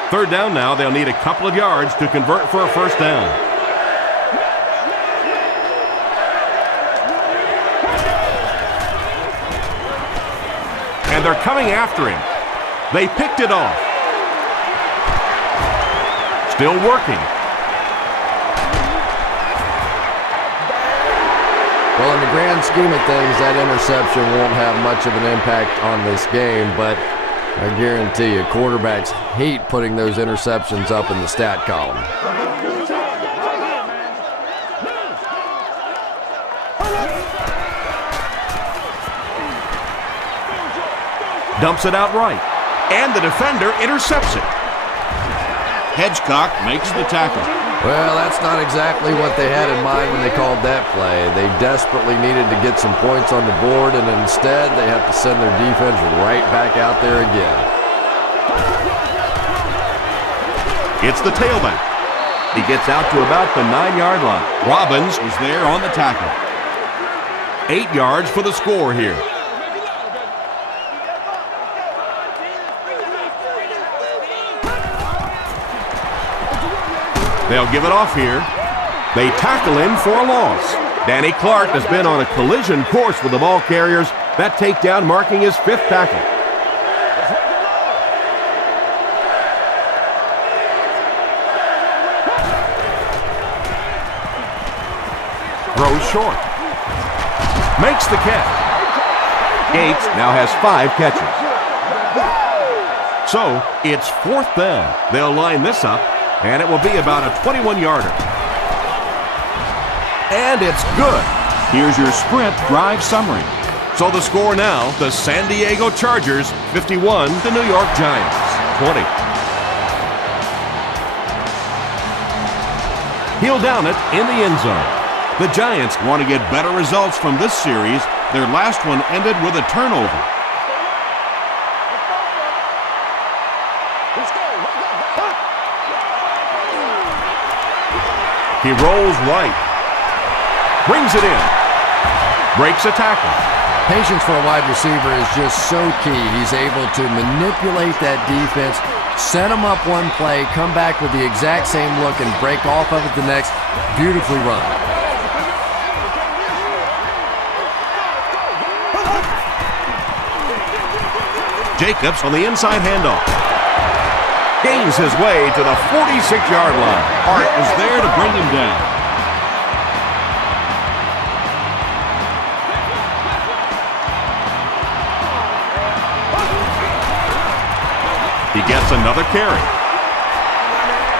3rd down now. They'll need a couple of yards to convert for a first down. And they're coming after him. They picked it off. Still working. Well, in the grand scheme of things, that interception won't have much of an impact on this game, but I guarantee you, quarterbacks hate putting those interceptions up in the stat column. Dumps it out right. And the defender intercepts it. Hedgecock makes the tackle. Well, that's not exactly what they had in mind when they called that play. They desperately needed to get some points on the board, and instead they have to send their defense right back out there again. It's the tailback. He gets out to about the 9-yard line. Robbins is there on the tackle. 8 yards for the score here. They'll give it off here. They tackle him for a loss. Danny Clark has been on a collision course with the ball carriers. That takedown marking his 5th tackle. Throws short. Makes the catch. Gates now has 5 catches. So it's 4th down. They'll line this up, and it will be about a 21-yarder. And it's good. Here's your sprint drive summary. So the score now, the San Diego Chargers 51, the New York Giants 20. He'll down it in the end zone. The Giants want to get better results from this series. Their last one ended with a turnover. He rolls right. Brings it in. Breaks a tackle. Patience for a wide receiver is just so key. He's able to manipulate that defense, set them up one play, come back with the exact same look, and break off of it the next. Beautifully run. Jacobs on the inside handoff. Gains his way to the 46-yard line. Hart is there to bring him down. He gets another carry.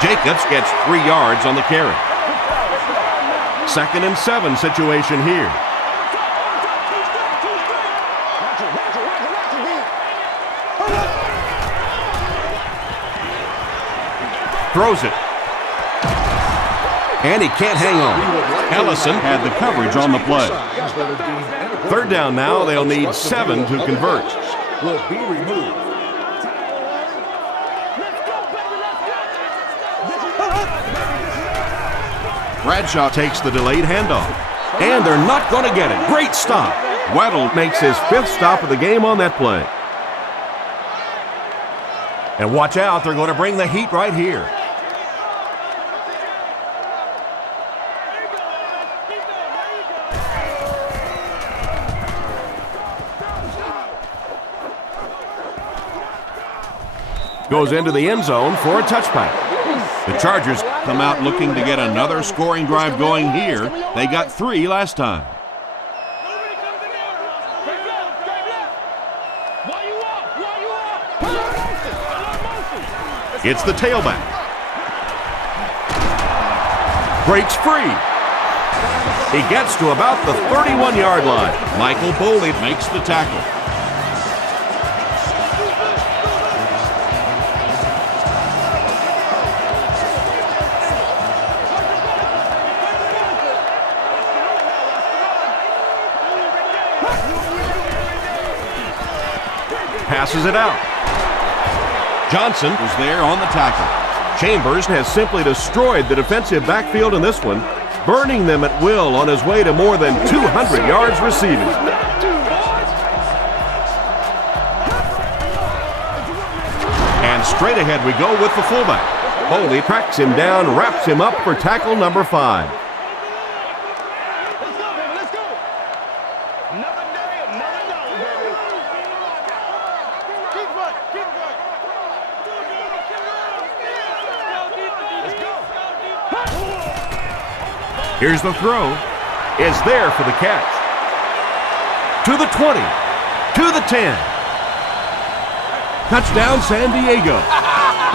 Jacobs gets 3 yards on the carry. 2nd and 7 situation here. Throws it. And he can't hang on. Ellison had the coverage on the play. 3rd down now. They'll need 7 to convert. Will be removed. Bradshaw takes the delayed handoff. And they're not going to get it. Great stop. Weddle makes his 5th stop of the game on that play. And watch out, they're going to bring the heat right here. Goes into the end zone for a touchback. The Chargers come out looking to get another scoring drive going here. They got 3 last time. It's the tailback. Breaks free. He gets to about the 31-yard line. Michael Boley makes the tackle. Passes it out. Johnson was there on the tackle. Chambers has simply destroyed the defensive backfield in this one, burning them at will on his way to more than 200 yards receiving. And straight ahead we go with the fullback. Boley tracks him down, wraps him up for tackle number 5. Here's the throw. Is there for the catch. To the 20. To the 10. Touchdown, San Diego.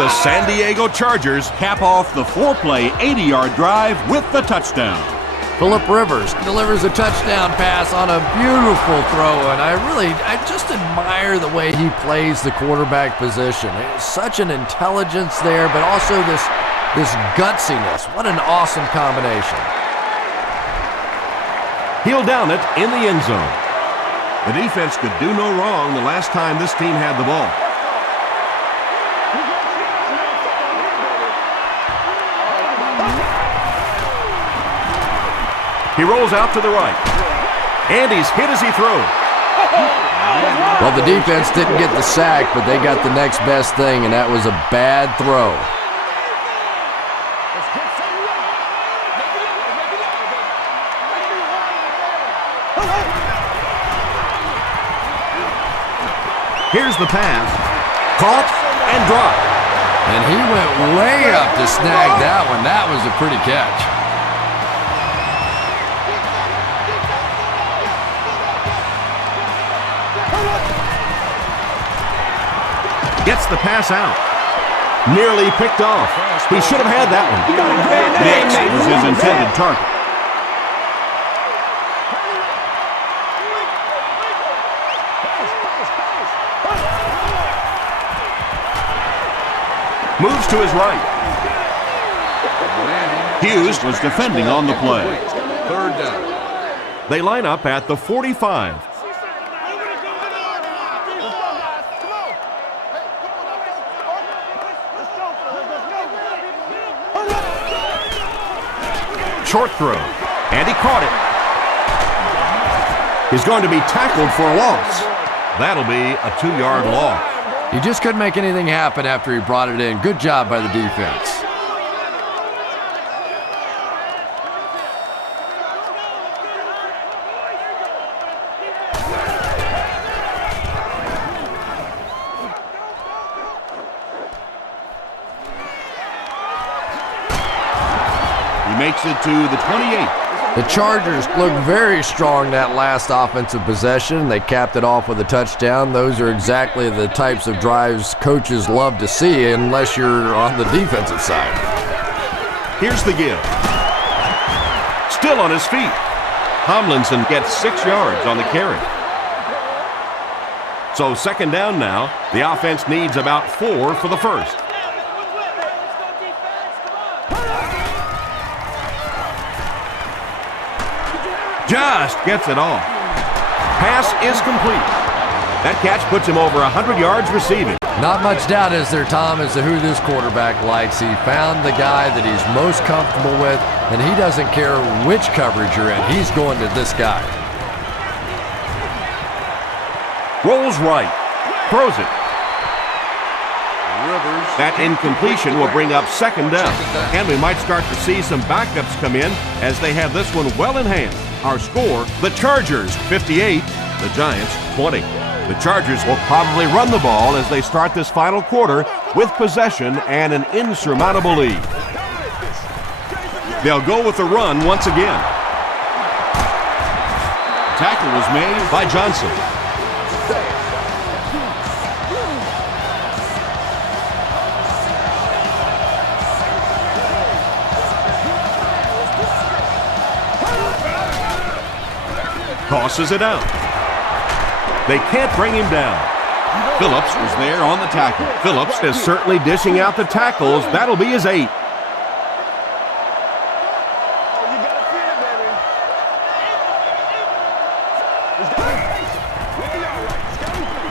The San Diego Chargers cap off the 4-play, 80-yard drive with the touchdown. Phillip Rivers delivers a touchdown pass on a beautiful throw, and I just admire the way he plays the quarterback position. It's such an intelligence there, but also this gutsiness. What an awesome combination. He'll down it in the end zone. The defense could do no wrong the last time this team had the ball. He rolls out to the right. And he's hit as he throws. Well, the defense didn't get the sack, but they got the next best thing, and that was a bad throw. Here's the pass. Caught and dropped. And he went way up to snag that one. That was a pretty catch. Gets the pass out. Nearly picked off. He should have had that one. Nix was his intended target. Moves to his right. Hughes was defending on the play. 3rd down. They line up at the 45. Short throw, and he caught it. He's going to be tackled for a loss. That'll be a 2-yard loss. He just couldn't make anything happen after he brought it in. Good job by the defense. He makes it to the 28. The Chargers looked very strong that last offensive possession. They capped it off with a touchdown. Those are exactly the types of drives coaches love to see, unless you're on the defensive side. Here's the give. Still on his feet. Tomlinson gets 6 yards on the carry. So 2nd down now. The offense needs about 4 for the first. Just gets it off. Pass is complete. That catch puts him over 100 yards receiving. Not much doubt, is there, Tom, as to who this quarterback likes. He found the guy that he's most comfortable with, and he doesn't care which coverage you're in. He's going to this guy. Rolls right. Throws it. That incompletion will bring up 2nd down. And we might start to see some backups come in as they have this one well in hand. Our score, the Chargers 58, the Giants 20. The Chargers will probably run the ball as they start this final quarter with possession and an insurmountable lead. They'll go with the run once again. Tackle was made by Johnson. Tosses it out. They can't bring him down. Phillips was there on the tackle. Phillips is certainly dishing out the tackles. That'll be his 8th.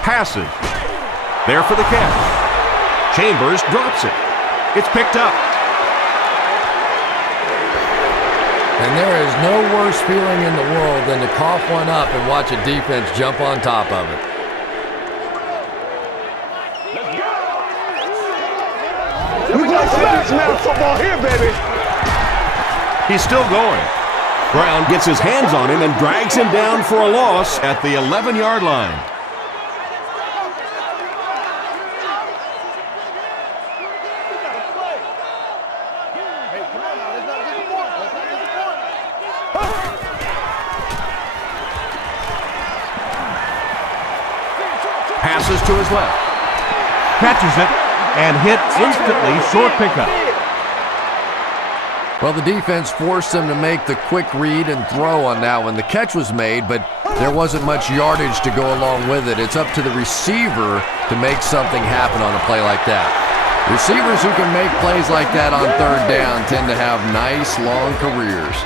Passes. There for the catch. Chambers drops it. It's picked up. And there is no worse feeling in the world than to cough one up and watch a defense jump on top of it. We got some football here, baby. He's still going. Brown gets his hands on him and drags him down for a loss at the 11-yard line. Passes to his left. Catches it and hit instantly, short pickup. Well, the defense forced them to make the quick read and throw on that one. The catch was made, but there wasn't much yardage to go along with it. It's up to the receiver to make something happen on a play like that. Receivers who can make plays like that on third down tend to have nice, long careers.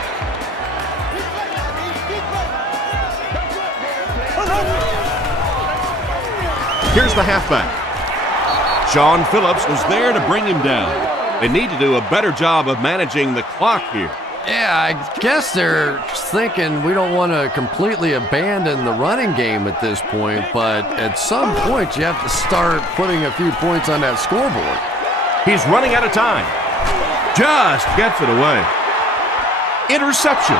Here's the halfback. Sean Phillips was there to bring him down. They need to do a better job of managing the clock here. Yeah, I guess they're thinking we don't want to completely abandon the running game at this point, but at some point you have to start putting a few points on that scoreboard. He's running out of time. Just gets it away. Interception.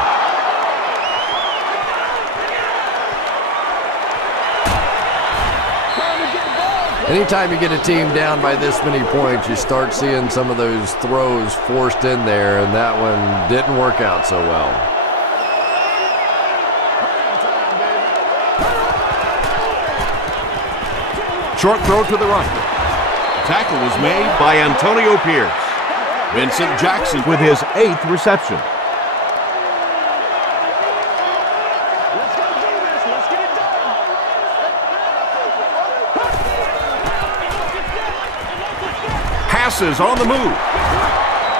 Anytime you get a team down by this many points, you start seeing some of those throws forced in there, and that one didn't work out so well. Short throw to the right. Tackle was made by Antonio Pierce. Vincent Jackson With his 8th reception. passes on the move.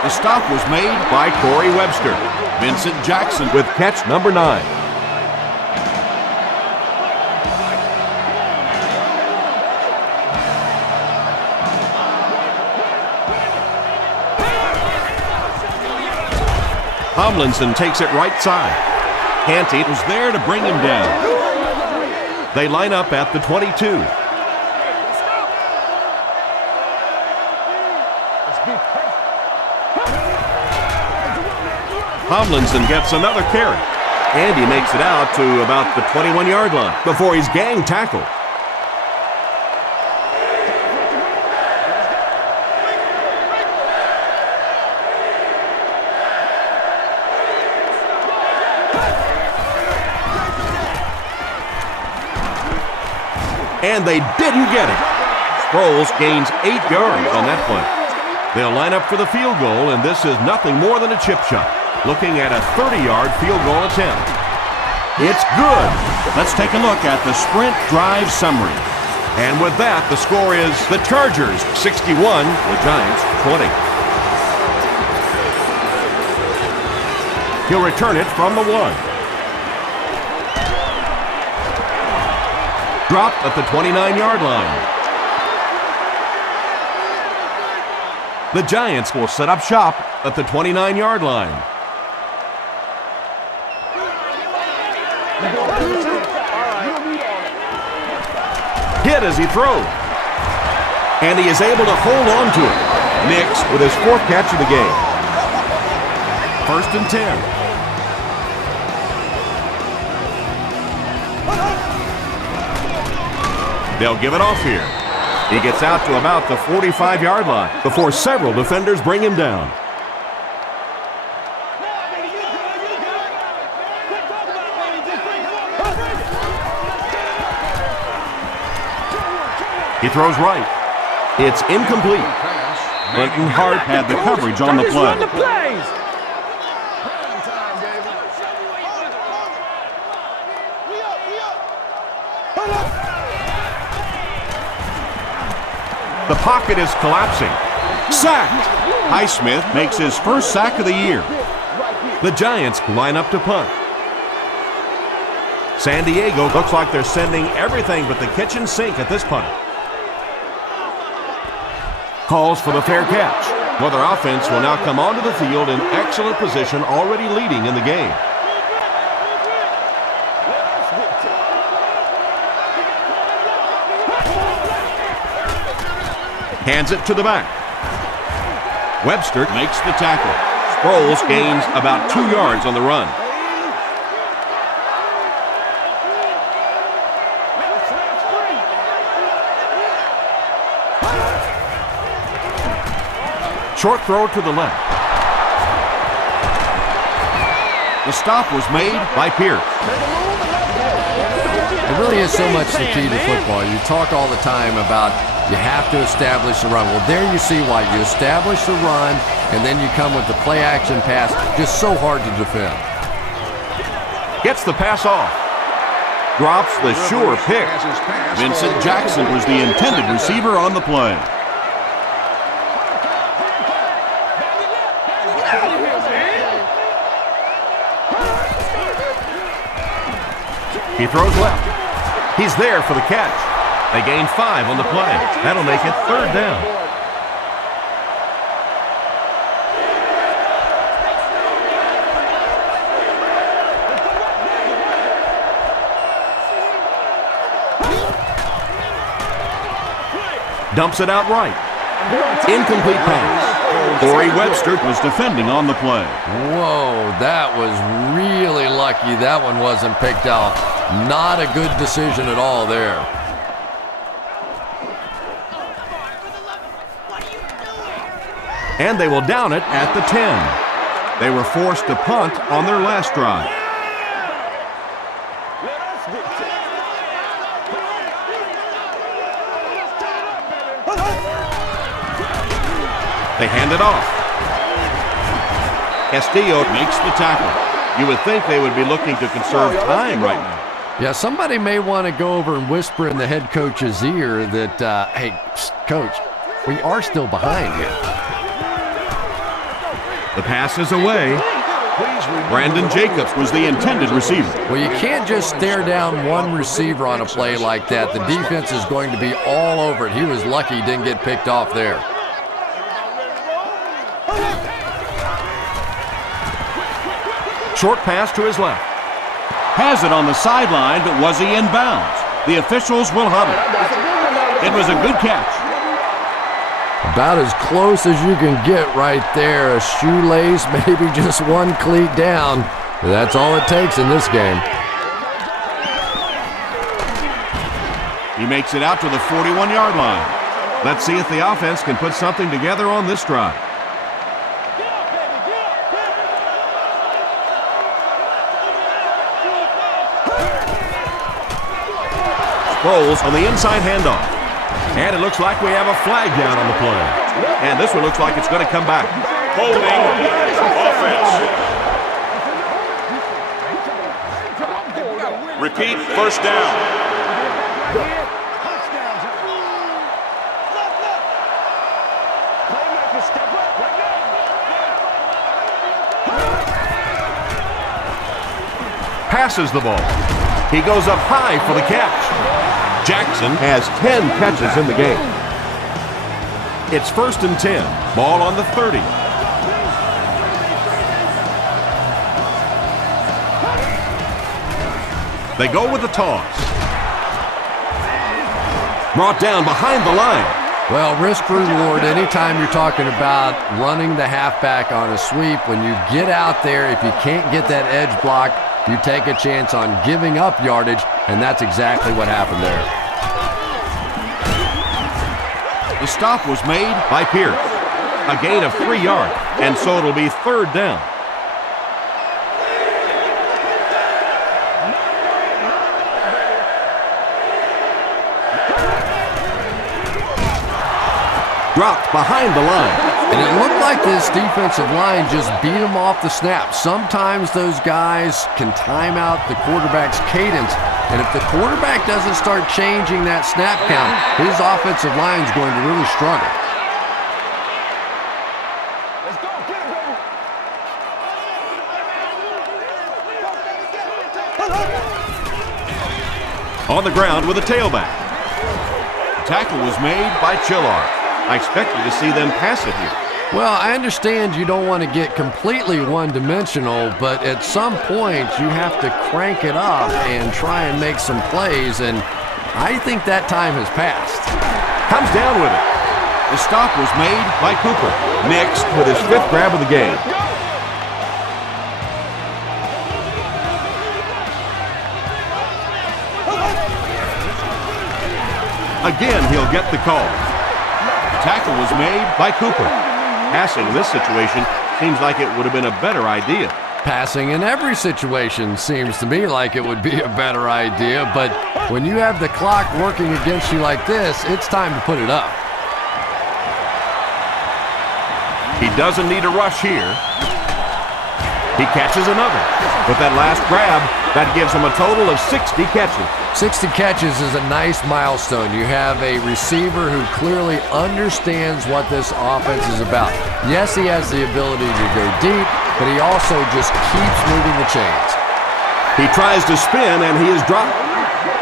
The stop was made by Corey Webster. Vincent Jackson with catch number 9. Tomlinson takes it right side. Canty was there to bring him down. They line up at the 22. Tomlinson gets another carry, and he makes it out to about the 21-yard line before he's gang tackled. And they didn't get it. Sproles gains 8 yards on that play. They'll line up for the field goal, and this is nothing more than a chip shot. Looking at a 30-yard field goal attempt. It's good. Let's take a look at the sprint drive summary. And with that, the score is the Chargers 61, the Giants 20. He'll return it from the 1. Dropped at the 29-yard line. The Giants will set up shop at the 29-yard line. Hit as he throws. And he is able to hold on to it. Nix with his 4th catch of the game. 1st and 10. They'll give it off here. He gets out to about the 45-yard line before several defenders bring him down. He throws right. It's incomplete. Clinton Hart had the coverage on the play. The pocket is collapsing. Sacked. Highsmith makes his first sack of the year. The Giants line up to punt. San Diego looks like they're sending everything but the kitchen sink at this punt. Calls for the fair catch. Well, their offense will now come onto the field in excellent position, already leading in the game. Hands it to the back. Webster makes the tackle. Sproles gains about 2 yards on the run. Short throw to the left. The stop was made by Pierce. It really is so much the key to football. You talk all the time about you have to establish the run. Well, there you see why. You establish the run, and then you come with the play-action pass. Just so hard to defend. Gets the pass off. Drops the sure pick. Vincent Jackson was the intended receiver on the play. He throws left. He's there for the catch. They gain 5 on the play. That'll make it 3rd down. Dumps it out right. Incomplete pass. Corey Webster was defending on the play. Whoa, that was really lucky that one wasn't picked off. Not a good decision at all there. And they will down it at the 10. They were forced to punt on their last drive. They hand it off. Castillo makes the tackle. You would think they would be looking to conserve time right now. Yeah, somebody may want to go over and whisper in the head coach's ear that, hey, coach, we are still behind you. The pass is away. Brandon Jacobs was the intended receiver. Well, you can't just stare down one receiver on a play like that. The defense is going to be all over it. He was lucky he didn't get picked off there. Short pass to his left. Has it on the sideline, but was he in bounds? The officials will huddle. It was a good catch. About as close as you can get right there. A shoelace, maybe just one cleat down. That's all it takes in this game. He makes it out to the 41-yard line. Let's see if the offense can put something together on this drive. Sproles on the inside handoff. And it looks like we have a flag down on the play. And this one looks like it's going to come back. Holding offense. Repeat, first down. Passes the ball. He goes up high for the catch. Jackson has 10 catches in the game. It's 1st and 10. Ball on the 30. They go with the toss. Brought down behind the line. Well, risk reward, anytime you're talking about running the halfback on a sweep, when you get out there, if you can't get that edge block, you take a chance on giving up yardage, and that's exactly what happened there. The stop was made by Pierce. A gain of 3 yards, and so it'll be 3rd down. Dropped behind the line. And it looked like this defensive line just beat him off the snap. Sometimes those guys can time out the quarterback's cadence, and if the quarterback doesn't start changing that snap count, his offensive line's going to really struggle. Let's go, get him, baby. On the ground with a tailback. The tackle was made by Chillard. I expected to see them pass it here. Well, I understand you don't want to get completely one-dimensional, but at some point you have to crank it up and try and make some plays, and I think that time has passed. Comes down with it. The stop was made by Cooper. Next with his 5th grab of the game. Again, he'll get the call. Tackle was made by Cooper. Passing in this situation seems like it would have been a better idea. Passing in every situation seems to me like it would be a better idea, but when you have the clock working against you like this, it's time to put it up. He doesn't need a rush here. He catches another. With that last grab, that gives him a total of 60 catches. 60 catches is a nice milestone. You have a receiver who clearly understands what this offense is about. Yes, he has the ability to go deep, but he also just keeps moving the chains. He tries to spin, and he is dropped.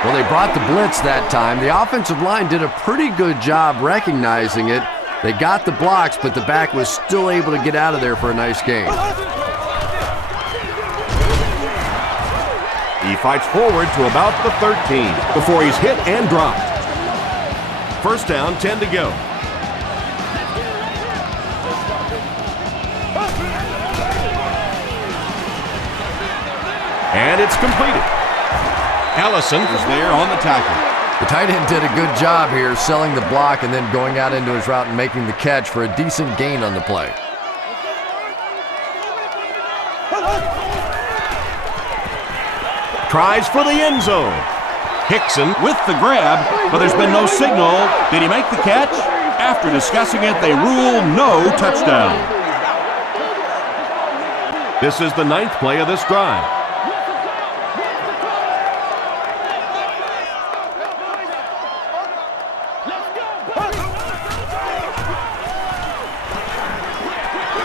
Well, they brought the blitz that time. The offensive line did a pretty good job recognizing it. They got the blocks, but the back was still able to get out of there for a nice gain. He fights forward to about the 13 before he's hit and dropped. 1st down, 10 to go. And it's completed. Ellison is there on the tackle. The tight end did a good job here selling the block and then going out into his route and making the catch for a decent gain on the play. Tries for the end zone. Hickson with the grab, but there's been no signal. Did he make the catch? After discussing it, they rule no touchdown. This is the 9th play of this drive.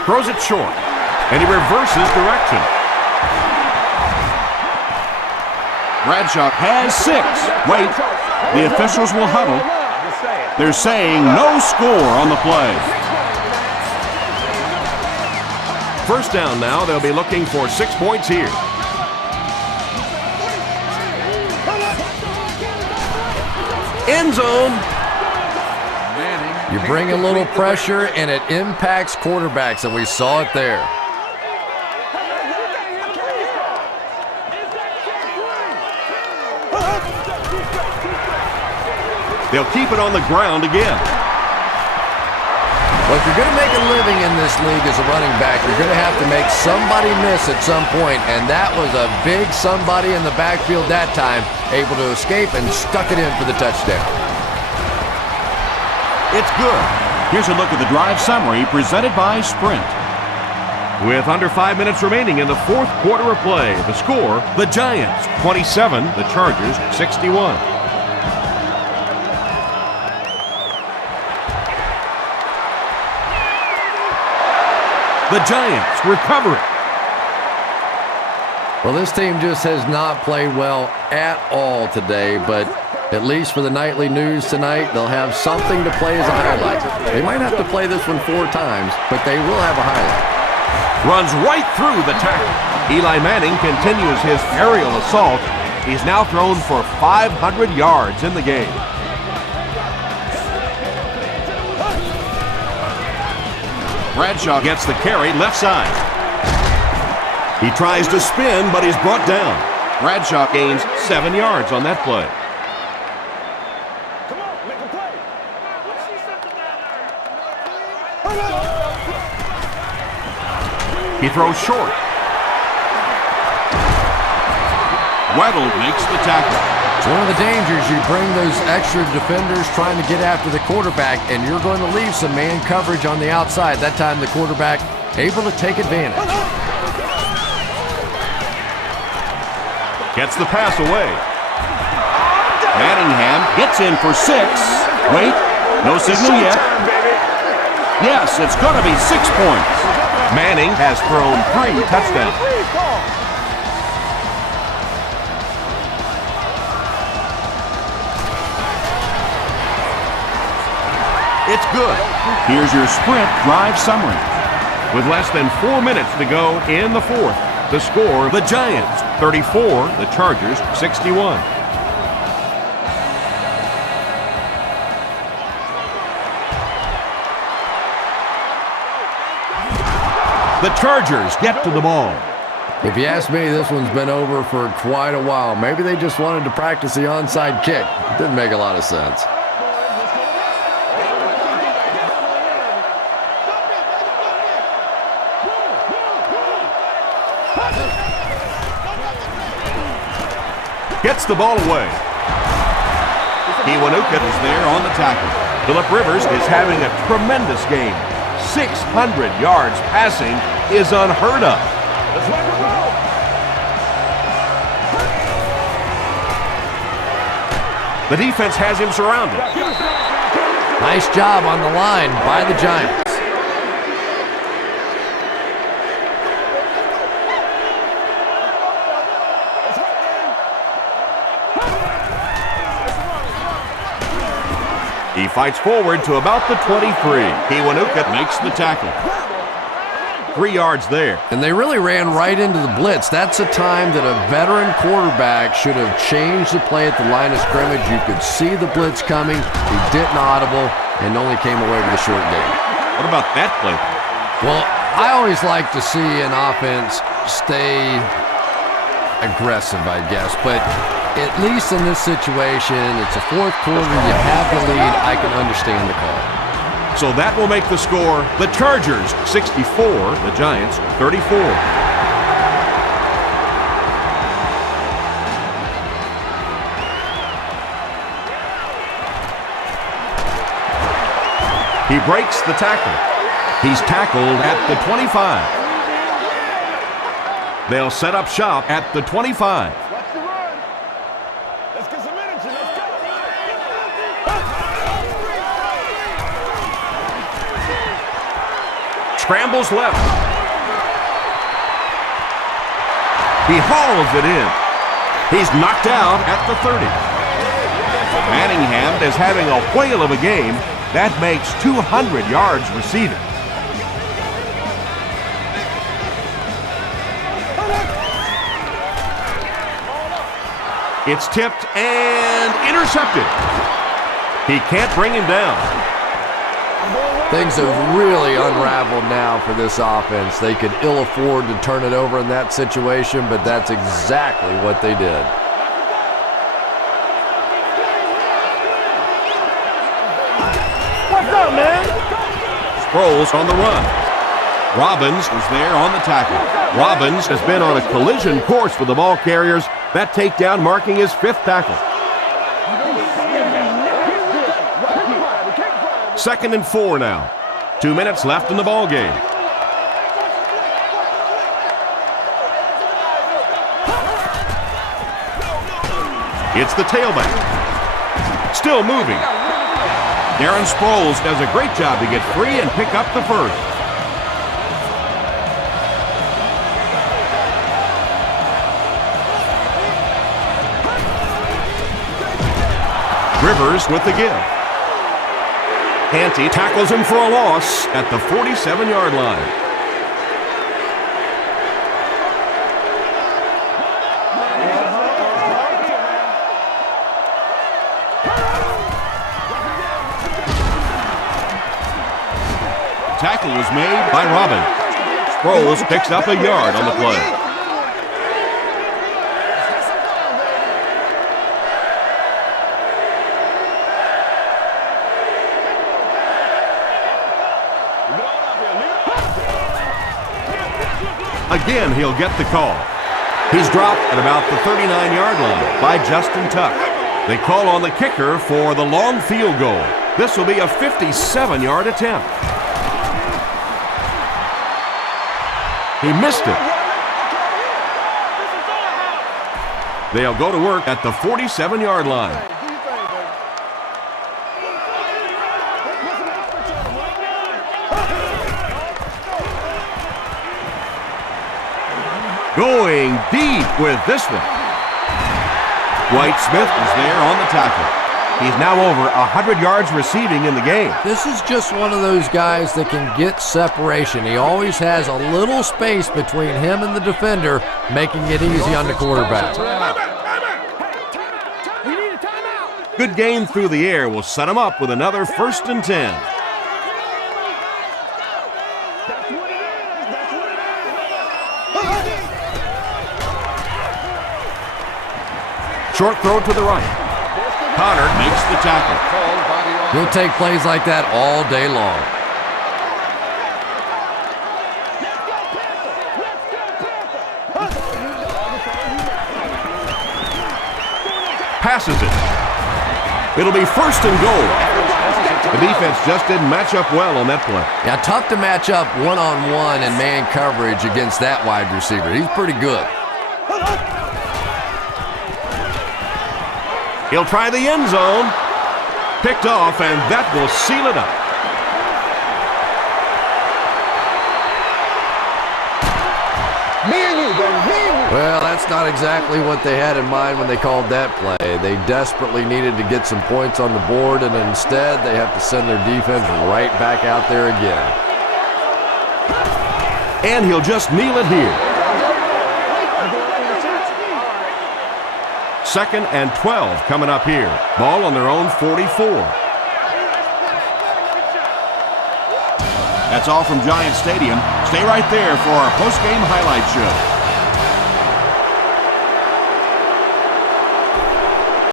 Throws it short, and he reverses direction. Bradshaw has 6. Wait, the officials will huddle. They're saying no score on the play. 1st down now. They'll be looking for 6 points here. End zone. You bring a little pressure, and it impacts quarterbacks, and we saw it there. They'll keep it on the ground again. Well, if you're going to make a living in this league as a running back, you're going to have to make somebody miss at some point, and that was a big somebody in the backfield that time, able to escape and stuck it in for the touchdown. It's good. Here's a look at the drive summary presented by Sprint. With under 5 minutes remaining in the 4th quarter of play, the score, the Giants 27, the Chargers 61. The Giants recover it. Well, this team just has not played well at all today, but at least for the nightly news tonight, they'll have something to play as a highlight. They might have to play this one 4 times, but they will have a highlight. Runs right through the tackle. Eli Manning continues his aerial assault. He's now thrown for 500 yards in the game. Bradshaw gets the carry left side. He tries to spin, but he's brought down. Bradshaw gains 7 yards on that play. Come on, make a play. He throws short. Weddle makes the tackle. It's one of the dangers. You bring those extra defenders trying to get after the quarterback, and you're going to leave some man coverage on the outside. That time the quarterback able to take advantage. Gets the pass away. Manningham gets in for 6. Wait, no signal yet. Yes, it's going to be 6 points. Manning has thrown 3 touchdowns. It's good. Here's your sprint drive summary. With less than 4 minutes to go in the 4th, the score, the Giants 34, the Chargers 61. The Chargers get to the ball. If you ask me, this one's been over for quite a while. Maybe they just wanted to practice the onside kick. Didn't make a lot of sense. Gets the ball away. Kiwanuka is there on the tackle. Phillip Rivers is having a tremendous game. 600 yards passing is unheard of. The defense has him surrounded. Nice job on the line by the Giants. He fights forward to about the 23. Kiwanuka makes the tackle. 3 yards there. And they really ran right into the blitz. That's a time that a veteran quarterback should have changed the play at the line of scrimmage. You could see the blitz coming. He didn't audible and only came away with a short gain. What about that play? Well, I always like to see an offense stay aggressive, I guess. But at least in this situation, it's a 4th quarter, you have the lead, I can understand the call. So that will make the score the Chargers 64, the Giants 34. He breaks the tackle. He's tackled at the 25. They'll set up shop at the 25. Scrambles left. He hauls it in. He's knocked out at the 30. Manningham is having a whale of a game. That makes 200 yards receiving. It's tipped and intercepted. He can't bring him down. Things have really unraveled now for this offense. They could ill afford to turn it over in that situation, but that's exactly what they did. What's up, man? Sproles on the run. Robbins is there on the tackle. Robbins has been on a collision course with the ball carriers. That takedown marking his 5th tackle. 2nd and 4 now. 2 minutes left in the ball game. It's the tailback. Still moving. Darren Sproles does a great job to get free and pick up the first. Rivers with the give. Canty tackles him for a loss at the 47-yard line. Tackle was made by Robin. Sproles picks up a yard on the play. Again, he'll get the call. He's dropped at about the 39-yard line by Justin Tuck. They call on the kicker for the long field goal. This will be a 57-yard attempt. He missed it. They'll go to work at the 47-yard line. Going deep with this one. Dwight Smith is there on the tackle. He's now over 100 yards receiving in the game. This is just one of those guys that can get separation. He always has a little space between him and the defender, making it easy on the quarterback. Good gain through the air will set him up with another 1st and 10. Short throw to the right. Connor makes the tackle. He'll take plays like that all day long. Passes it. It'll be 1st and goal. The defense just didn't match up well on that play. Yeah, tough to match up one-on-one and man coverage against that wide receiver. He's pretty good. He'll try the end zone. Picked off, and that will seal it up. Me and you, baby. Me and you. Well, that's not exactly what they had in mind when they called that play. They desperately needed to get some points on the board, and instead they have to send their defense right back out there again. And he'll just kneel it here. 2nd and 12 coming up here. Ball on their own 44. That's all from Giant Stadium. Stay right there for our post-game highlight show.